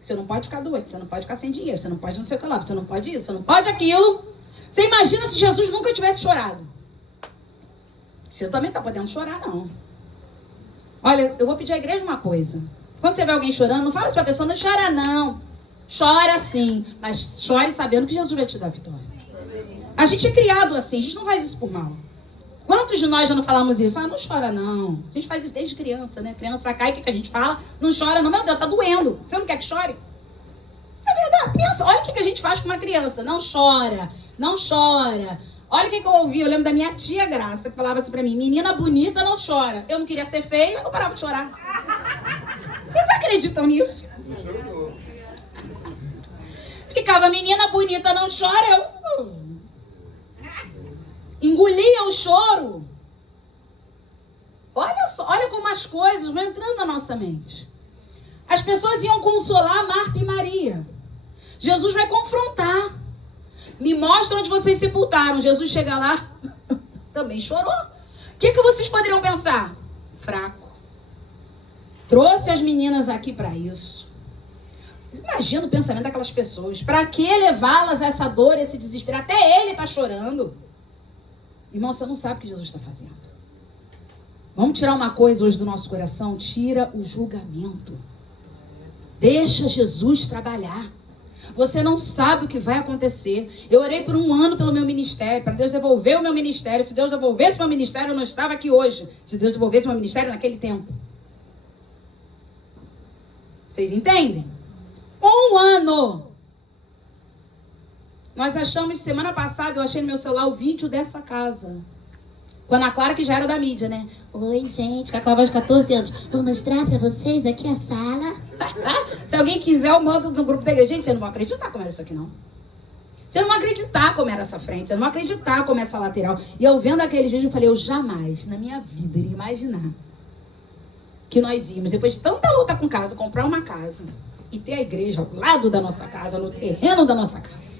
você não pode ficar doente, você não pode ficar sem dinheiro, você não pode não sei o que lá, você não pode isso, você não pode aquilo. Você imagina se Jesus nunca tivesse chorado? Você também está podendo chorar, não. Olha, eu vou pedir à igreja uma coisa. Quando você vê alguém chorando, não fala assim pra pessoa, não chora não. Chora sim, mas chore sabendo que Jesus vai te dar a vitória. A gente é criado assim, a gente não faz isso por mal. Quantos de nós já não falamos isso? Não chora não. A gente faz isso desde criança, né? Criança cai, o que a gente fala? Não chora não, meu Deus, tá doendo. Você não quer que chore? É verdade, pensa, olha o que a gente faz com uma criança. Não chora, não chora. Olha o que eu ouvi, eu lembro da minha tia Graça, que falava assim pra mim, menina bonita não chora. Eu não queria ser feia, eu parava de chorar. Vocês acreditam nisso? Ficava, menina bonita não chora, eu engolia o choro. Olha só, olha como as coisas vão entrando na nossa mente. As pessoas iam consolar Marta e Maria. Jesus vai confrontar. Me mostra onde vocês sepultaram. Jesus chega lá, também chorou. O que vocês poderiam pensar? Fraco. Trouxe as meninas aqui para isso. Imagina o pensamento daquelas pessoas. Para que levá-las a essa dor, esse desespero? Até ele está chorando. Irmão, você não sabe o que Jesus está fazendo. Vamos tirar uma coisa hoje do nosso coração? Tira o julgamento. Deixa Jesus trabalhar. Você não sabe o que vai acontecer. Eu orei por 1 ano pelo meu ministério, para Deus devolver o meu ministério. Se Deus devolvesse o meu ministério, eu não estava aqui hoje. Se Deus devolvesse o meu ministério naquele tempo. Vocês entendem? 1 ano. Nós achamos, semana passada, eu achei no meu celular o vídeo dessa casa. Com a Ana Clara, que já era da mídia, né? Oi, gente, com aquela voz de 14 anos. Vou mostrar pra vocês aqui a sala. Se alguém quiser, eu mando no grupo da igreja. Gente, vocês não vão acreditar como era isso aqui, não. Vocês não vão acreditar como era essa frente. Vocês não vão acreditar como é essa lateral. E eu vendo aqueles vídeos, eu falei, eu jamais, na minha vida, iria imaginar que nós íamos, depois de tanta luta com casa, comprar uma casa e ter a igreja ao lado da nossa casa, no terreno da nossa casa.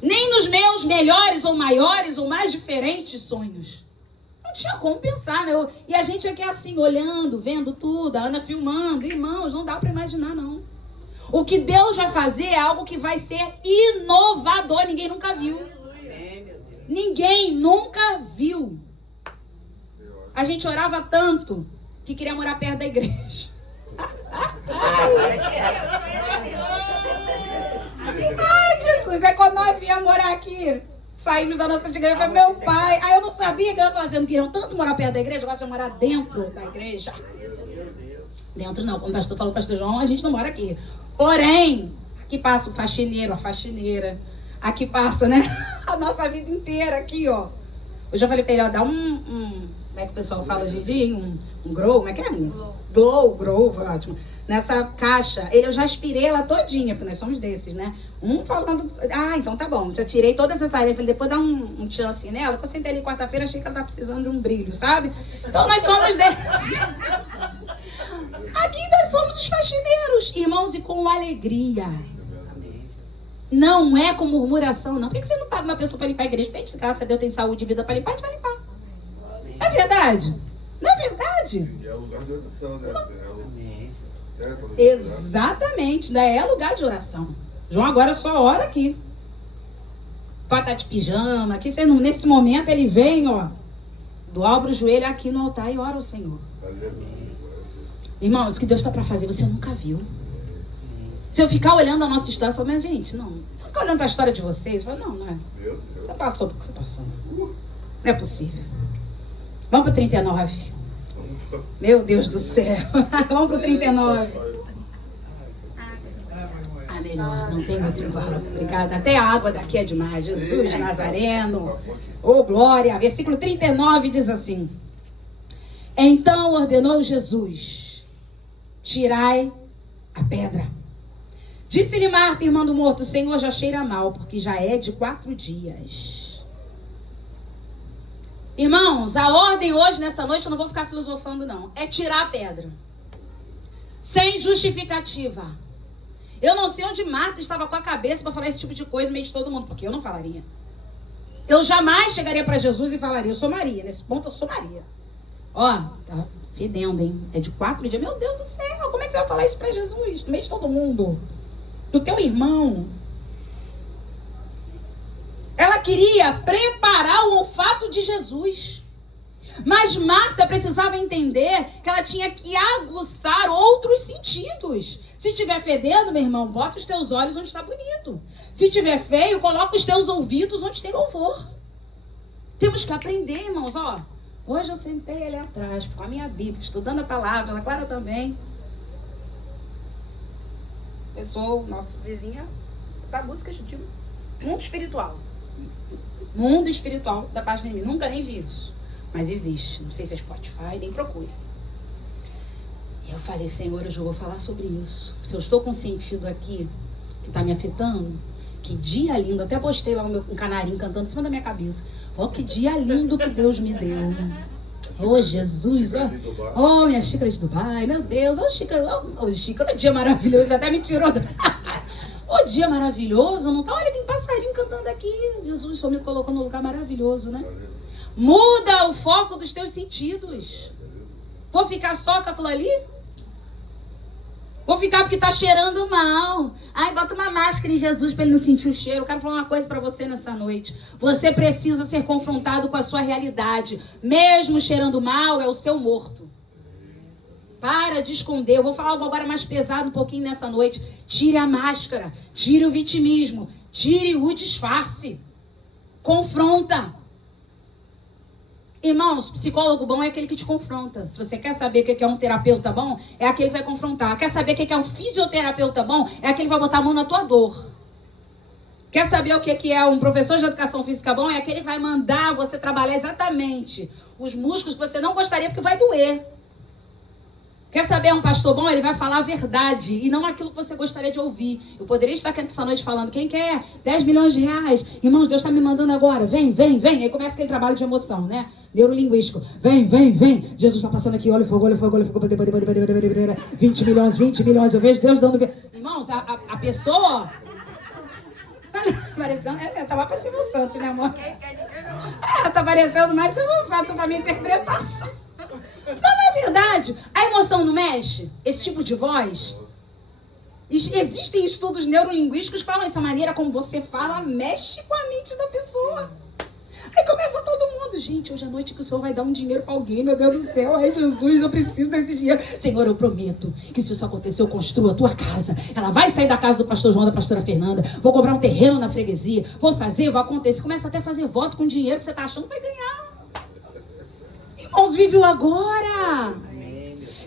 Nem nos meus melhores ou maiores ou mais diferentes sonhos. Não tinha como pensar, né? E a gente aqui assim, olhando, vendo tudo, a Ana filmando. Irmãos, não dá para imaginar, não. O que Deus vai fazer é algo que vai ser inovador. Ninguém nunca viu. Ninguém nunca viu. A gente orava tanto que queria morar perto da igreja. Ai, Jesus, é quando nós viemos morar aqui, saímos da nossa igreja, foi meu pai. Aí eu não sabia que eu estava fazendo, queriam tanto morar perto da igreja, eu gosto de morar dentro da igreja. Dentro não, como o pastor falou, pastor João, a gente não mora aqui. Porém, aqui passa o faxineiro, a faxineira, aqui passa, né, a nossa vida inteira aqui, ó. Eu já falei pra ele, ó, dá como é que o pessoal fala hoje em dia? Um grow, como é que é? Grow, foi ótimo. Nessa caixa, eu já aspirei ela todinha, porque nós somos desses, né? Falando, então tá bom, já tirei todas essas áreas. Falei, depois dá um chance nela, que eu sentei ali quarta-feira, achei que ela tá precisando de um brilho, sabe? Então nós somos desses. Aqui nós somos os faxineiros, irmãos, e com alegria. Não é com murmuração, não. Por que você não paga uma pessoa para limpar a igreja? Porque, graças a Deus, tem saúde e vida para limpar, a gente vai limpar. É verdade? Não é verdade? É lugar de oração, né? Exatamente, é lugar de oração. João agora só ora aqui. Pode estar de pijama, aqui, nesse momento ele vem, ó, dobra o joelho aqui no altar e ora ao Senhor. Irmãos, o que Deus está para fazer, você nunca viu. Se eu ficar olhando a nossa história, eu falo, mas gente, não. Se eu ficar olhando para a história de vocês, eu falo, não é. Você passou porque você passou. Não é possível. Vamos para 39. Meu Deus do céu. Vamos pro 39. Melhor, não tem outro igual. Obrigada. Até a água daqui é demais. Jesus Nazareno. Oh, glória. Versículo 39 diz assim. Então ordenou Jesus: tirai a pedra. Disse-lhe Marta, irmã do morto: Senhor, já cheira mal, porque já é de 4 dias. Irmãos, a ordem hoje, nessa noite, eu não vou ficar filosofando, não. É tirar a pedra. Sem justificativa. Eu não sei onde Marta estava com a cabeça para falar esse tipo de coisa no meio de todo mundo, porque eu não falaria. Eu jamais chegaria para Jesus e falaria, eu sou Maria. Nesse ponto, eu sou Maria. Ó, tá fedendo, hein? É de 4 dias. Meu Deus do céu, como é que você vai falar isso para Jesus? No meio de todo mundo. Do teu irmão. Ela queria preparar o olfato de Jesus. Mas Marta precisava entender que ela tinha que aguçar outros sentidos. Se tiver fedendo, meu irmão, bota os teus olhos onde está bonito. Se tiver feio, coloca os teus ouvidos onde tem louvor. Temos que aprender, irmãos, ó. Hoje eu sentei ali atrás, com a minha Bíblia, estudando a palavra, Ana Clara também. Eu sou nosso vizinha da música, tipo, mundo espiritual. Mundo espiritual da página de mim. Nunca nem vi isso. Mas existe. Não sei se é Spotify, nem procure. E eu falei, Senhor, hoje eu vou falar sobre isso. Se eu estou com sentido aqui que está me afetando, que dia lindo. Até postei lá um canarinho cantando em cima da minha cabeça. Oh, que dia lindo que Deus me deu. Oh, Jesus. Oh, minha xícara de Dubai. Meu Deus. Oh, xícara, dia maravilhoso. Até me tirou. O dia maravilhoso, não tá? Olha, tem passarinho cantando aqui. Jesus só me colocou num lugar maravilhoso, né? Muda o foco dos teus sentidos. Vou ficar só com aquilo ali? Vou ficar porque tá cheirando mal. Ai, bota uma máscara em Jesus para ele não sentir o cheiro. Eu quero falar uma coisa para você nessa noite. Você precisa ser confrontado com a sua realidade. Mesmo cheirando mal, é o seu morto. Para de esconder. Eu vou falar algo agora mais pesado um pouquinho nessa noite. Tire a máscara. Tire o vitimismo. Tire o disfarce. Confronta. Irmãos, psicólogo bom é aquele que te confronta. Se você quer saber o que é um terapeuta bom, é aquele que vai confrontar. Quer saber o que é um fisioterapeuta bom? É aquele que vai botar a mão na tua dor. Quer saber o que é um professor de educação física bom? É aquele que vai mandar você trabalhar exatamente os músculos que você não gostaria, porque vai doer. Quer saber um pastor bom? Ele vai falar a verdade e não aquilo que você gostaria de ouvir. Eu poderia estar aqui nessa noite falando, quem quer 10 milhões de reais? Irmãos, Deus está me mandando agora. Vem, vem, vem. Aí começa aquele trabalho de emoção, né? Neurolinguístico. Vem, vem, vem. Jesus está passando aqui, olha o fogo, olha o fogo, olha o fogo. 20 milhões, 20 milhões. Eu vejo Deus dando... Irmãos, a pessoa... Parecendo... Tava para Silvio Santos, né, amor? Tá parecendo mais Silvio Santos na minha interpretação. Mas não é verdade. A emoção não mexe? Esse tipo de voz? Existem estudos neurolinguísticos que falam essa maneira como você fala mexe com a mente da pessoa. Aí começa todo mundo. Gente, hoje à noite que o Senhor vai dar um dinheiro pra alguém. Meu Deus do céu. Ai, Jesus, eu preciso desse dinheiro. Senhor, eu prometo que se isso acontecer, eu construo a tua casa. Ela vai sair da casa do pastor João, da pastora Fernanda. Vou comprar um terreno na freguesia. Vou fazer, vai acontecer. Começa até a fazer voto com dinheiro que você tá achando que vai ganhar. Irmãos, vive o agora.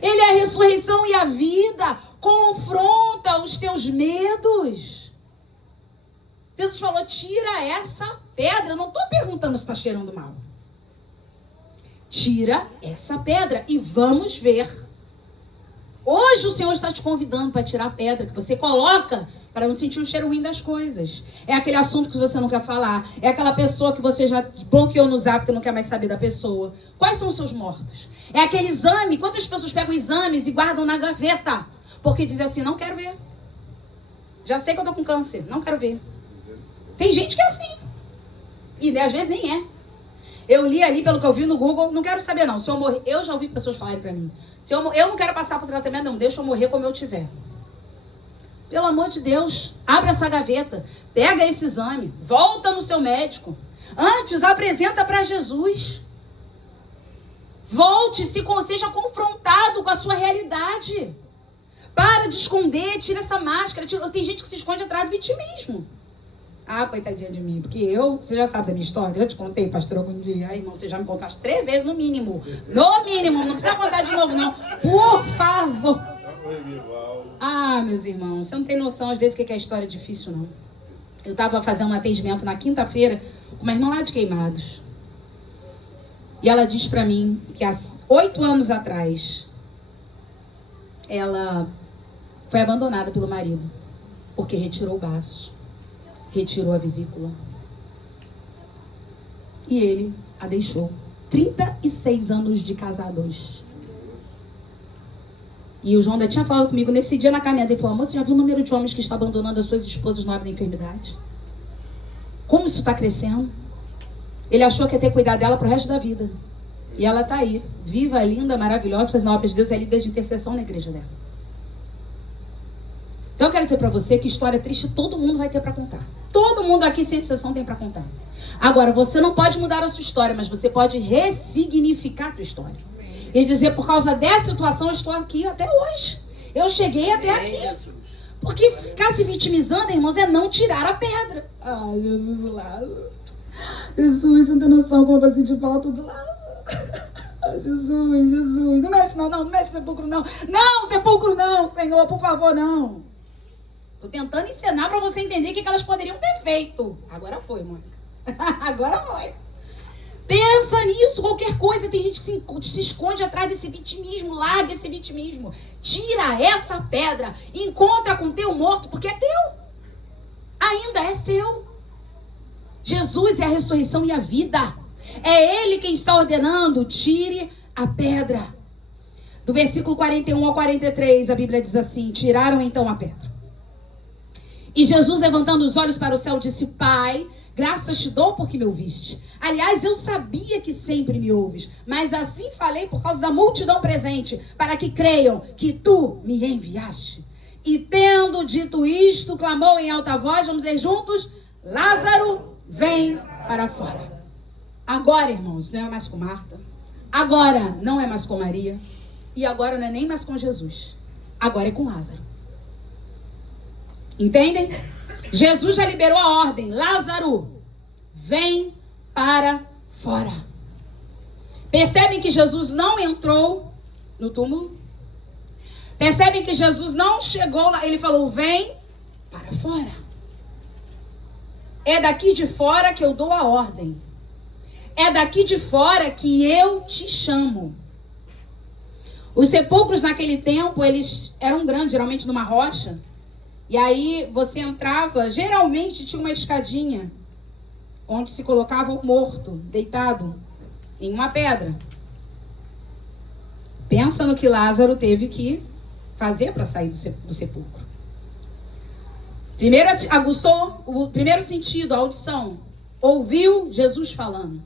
Ele é a ressurreição e a vida. Confronta os teus medos. Jesus falou, tira essa pedra. Eu não estou perguntando se está cheirando mal. Tira essa pedra e vamos ver. Hoje o Senhor está te convidando para tirar a pedra que você coloca para não sentir o cheiro ruim das coisas. É aquele assunto que você não quer falar. É aquela pessoa que você já bloqueou no zap porque não quer mais saber da pessoa. Quais são os seus mortos? É aquele exame. Quantas pessoas pegam exames e guardam na gaveta? Porque dizem assim, não quero ver. Já sei que eu tô com câncer, não quero ver. Tem gente que é assim. E às vezes nem é. Eu li ali, pelo que eu vi no Google, não quero saber não. Se eu morrer, eu já ouvi pessoas falarem pra mim. Se eu não quero passar por tratamento, não. Deixa eu morrer como eu tiver. Pelo amor de Deus, abre essa gaveta, pega esse exame, volta no seu médico. Antes, apresenta para Jesus. Volte, seja confrontado com a sua realidade. Para de esconder, tira essa máscara. Tem gente que se esconde atrás do vitimismo. Ah, coitadinha de mim, porque você já sabe da minha história, eu te contei, pastor, algum dia. Ai, irmão, você já me contaste 3 vezes no mínimo. No mínimo, não precisa contar de novo, não. Por favor. Ah, meus irmãos, você não tem noção, às vezes, o que é história difícil, não. Eu estava fazendo um atendimento na quinta-feira com uma irmã lá de Queimados. E ela diz pra mim que há 8 anos atrás, ela foi abandonada pelo marido, porque retirou o baço, retirou a vesícula. E ele a deixou. 36 anos de casados. E o João ainda tinha falado comigo nesse dia na caminhada. Ele falou, amor, você já viu o número de homens que estão abandonando as suas esposas na hora da enfermidade? Como isso está crescendo? Ele achou que ia ter cuidado dela pro resto da vida. E ela está aí, viva, linda, maravilhosa, fazendo a obra de Deus, é líder de intercessão na igreja dela. Então eu quero dizer para você que história triste todo mundo vai ter para contar. Todo mundo aqui, sem exceção, tem para contar. Agora, você não pode mudar a sua história, mas você pode ressignificar a tua história. E dizer, por causa dessa situação, eu estou aqui até hoje. Eu cheguei até aqui. Porque ficar se vitimizando, irmãos, é não tirar a pedra. Ai, Jesus, o Lázaro. Jesus, você não tem noção como eu vou sentir falta do Lázaro. Ai, Jesus. Não mexe não mexe sepulcro não. Não, sepulcro não, Senhor, por favor, não. Tô tentando ensinar para você entender o que elas poderiam ter feito. Agora foi, Mônica. Agora foi. Pensa nisso, qualquer coisa. Tem gente que se esconde atrás desse vitimismo. Larga esse vitimismo. Tira essa pedra. Encontra com teu morto, porque é teu. Ainda é seu. Jesus é a ressurreição e a vida. É Ele quem está ordenando. Tire a pedra. Do versículo 41 ao 43, a Bíblia diz assim: tiraram então a pedra. E Jesus, levantando os olhos para o céu, disse: Pai, graças te dou porque me ouviste. Aliás, eu sabia que sempre me ouves, mas assim falei por causa da multidão presente, para que creiam que tu me enviaste. E tendo dito isto, clamou em alta voz, vamos ler juntos: Lázaro, vem para fora. Agora, irmãos, não é mais com Marta. Agora não é mais com Maria. E agora não é nem mais com Jesus. Agora é com Lázaro. Entendem? Jesus já liberou a ordem. Lázaro, vem para fora. Percebem que Jesus não entrou no túmulo? Percebem que Jesus não chegou lá. Ele falou, vem para fora. É daqui de fora que eu dou a ordem. É daqui de fora que eu te chamo. Os sepulcros naquele tempo, eles eram grandes, geralmente numa rocha. E aí você entrava, geralmente tinha uma escadinha, onde se colocava o morto, deitado, em uma pedra. Pensa no que Lázaro teve que fazer para sair do sepulcro. Primeiro aguçou o primeiro sentido, a audição. Ouviu Jesus falando.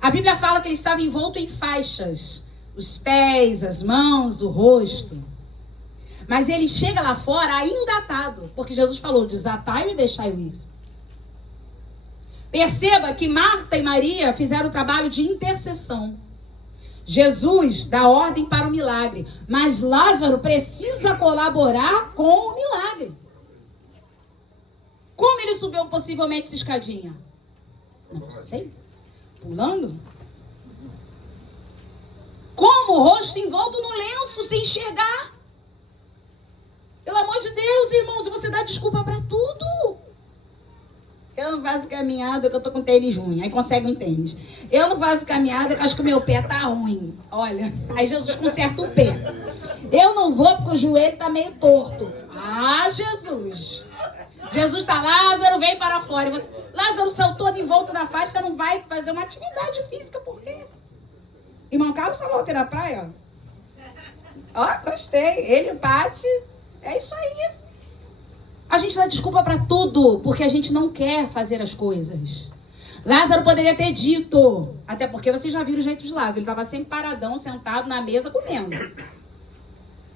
A Bíblia fala que ele estava envolto em faixas. Os pés, as mãos, o rosto. Mas ele chega lá fora ainda atado. Porque Jesus falou, desatai-o e deixai-o ir. Perceba que Marta e Maria fizeram o trabalho de intercessão. Jesus dá ordem para o milagre. Mas Lázaro precisa colaborar com o milagre. Como ele subiu possivelmente essa escadinha? Não sei. Pulando? Como o rosto envolto no lenço, sem enxergar? Pelo amor de Deus, irmãos, você dá desculpa para tudo. Eu não faço caminhada porque eu tô com tênis ruim. Aí consegue um tênis. Eu não faço caminhada porque acho que o meu pé tá ruim. Olha, aí Jesus conserta o pé. Eu não vou porque o joelho tá meio torto. Ah, Jesus. Jesus tá, Lázaro, vem para fora. E você, Lázaro saiu todo em volta da faixa, você não vai fazer uma atividade física, por quê? Irmão Carlos falou ontem na praia, ó. Ó, gostei. Ele bate. É isso aí. A gente dá desculpa para tudo, porque a gente não quer fazer as coisas. Lázaro poderia ter dito, até porque vocês já viram o jeito de Lázaro. Ele estava sempre paradão, sentado na mesa, comendo.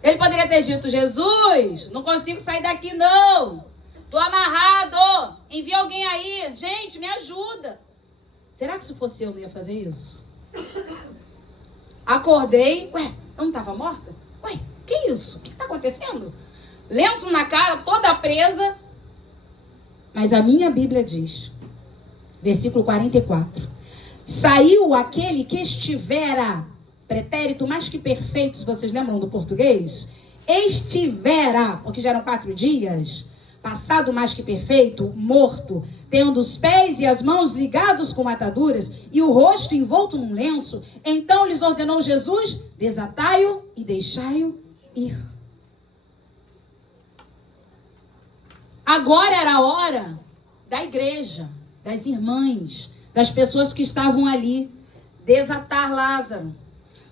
Ele poderia ter dito, Jesus, não consigo sair daqui não. Tô amarrado. Envia alguém aí. Gente, me ajuda. Será que se fosse eu não ia fazer isso? Acordei. Ué, eu não estava morta? Ué, que isso? O que está acontecendo? Lenço na cara, toda presa. Mas a minha Bíblia diz, versículo 44. Saiu aquele que estivera, pretérito mais que perfeito, se vocês lembram do português? Estivera, porque já eram 4 dias. Passado mais que perfeito, morto, tendo os pés e as mãos ligados com ataduras e o rosto envolto num lenço, então lhes ordenou Jesus, desatai-o e deixai-o ir. Agora era a hora da igreja, das irmãs, das pessoas que estavam ali, desatar Lázaro,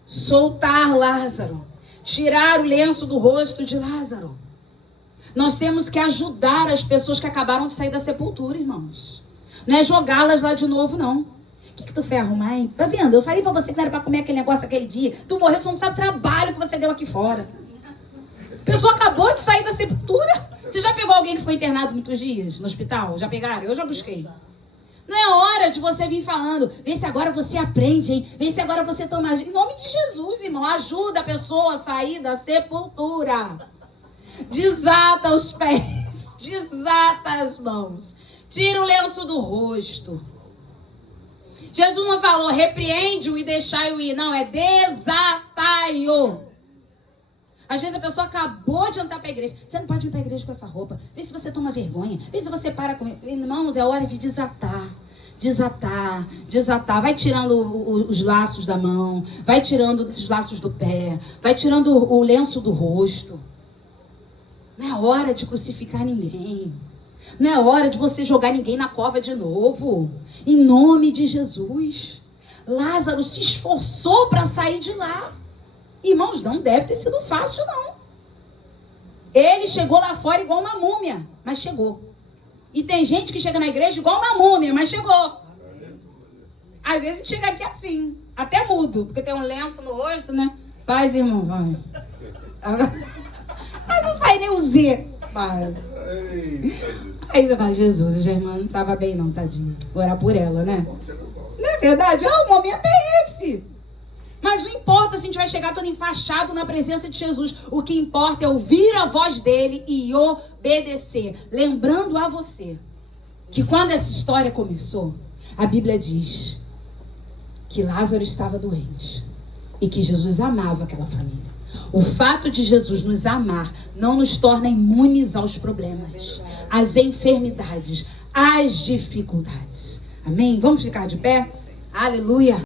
soltar Lázaro, tirar o lenço do rosto de Lázaro. Nós temos que ajudar as pessoas que acabaram de sair da sepultura, irmãos. Não é jogá-las lá de novo, não. O que tu foi arrumar, hein? Tá vendo? Eu falei pra você que não era pra comer aquele negócio aquele dia. Tu morreu, você não sabe o trabalho que você deu aqui fora. A pessoa acabou de sair da sepultura. Você já pegou alguém que foi internado muitos dias no hospital? Já pegaram? Eu já busquei. Não é hora de você vir falando, vê se agora você aprende, hein? Vê se agora você toma... Em nome de Jesus, irmão, ajuda a pessoa a sair da sepultura. Desata os pés, desata as mãos, tira o lenço do rosto. Jesus não falou, repreende-o e deixai-o ir. Não, é desatai-o. Às vezes a pessoa acabou de entrar para a igreja. Você não pode ir para a igreja com essa roupa. Vê se você toma vergonha. Vê se você para com... Irmãos, é hora de desatar. Desatar, desatar. Vai tirando os laços da mão. Vai tirando os laços do pé. Vai tirando o lenço do rosto. Não é hora de crucificar ninguém. Não é hora de você jogar ninguém na cova de novo. Em nome de Jesus. Lázaro se esforçou para sair de lá. Irmãos, não deve ter sido fácil, não. Ele chegou lá fora igual uma múmia, mas chegou. E tem gente que chega na igreja igual uma múmia, mas chegou. Às vezes a gente chega aqui assim, até mudo, porque tem um lenço no rosto, né? Paz, irmão, vai. Mas não sai nem o Z. Vai. Aí você fala, Jesus, a irmã não estava bem não, tadinha. Vou orar por ela, né? Não é verdade? O momento é esse. Mas não importa se a gente vai chegar todo enfaixado na presença de Jesus. O que importa é ouvir a voz dele e obedecer. Lembrando a você que quando essa história começou, a Bíblia diz que Lázaro estava doente e que Jesus amava aquela família. O fato de Jesus nos amar não nos torna imunes aos problemas, às enfermidades, às dificuldades. Amém? Vamos ficar de pé? Aleluia!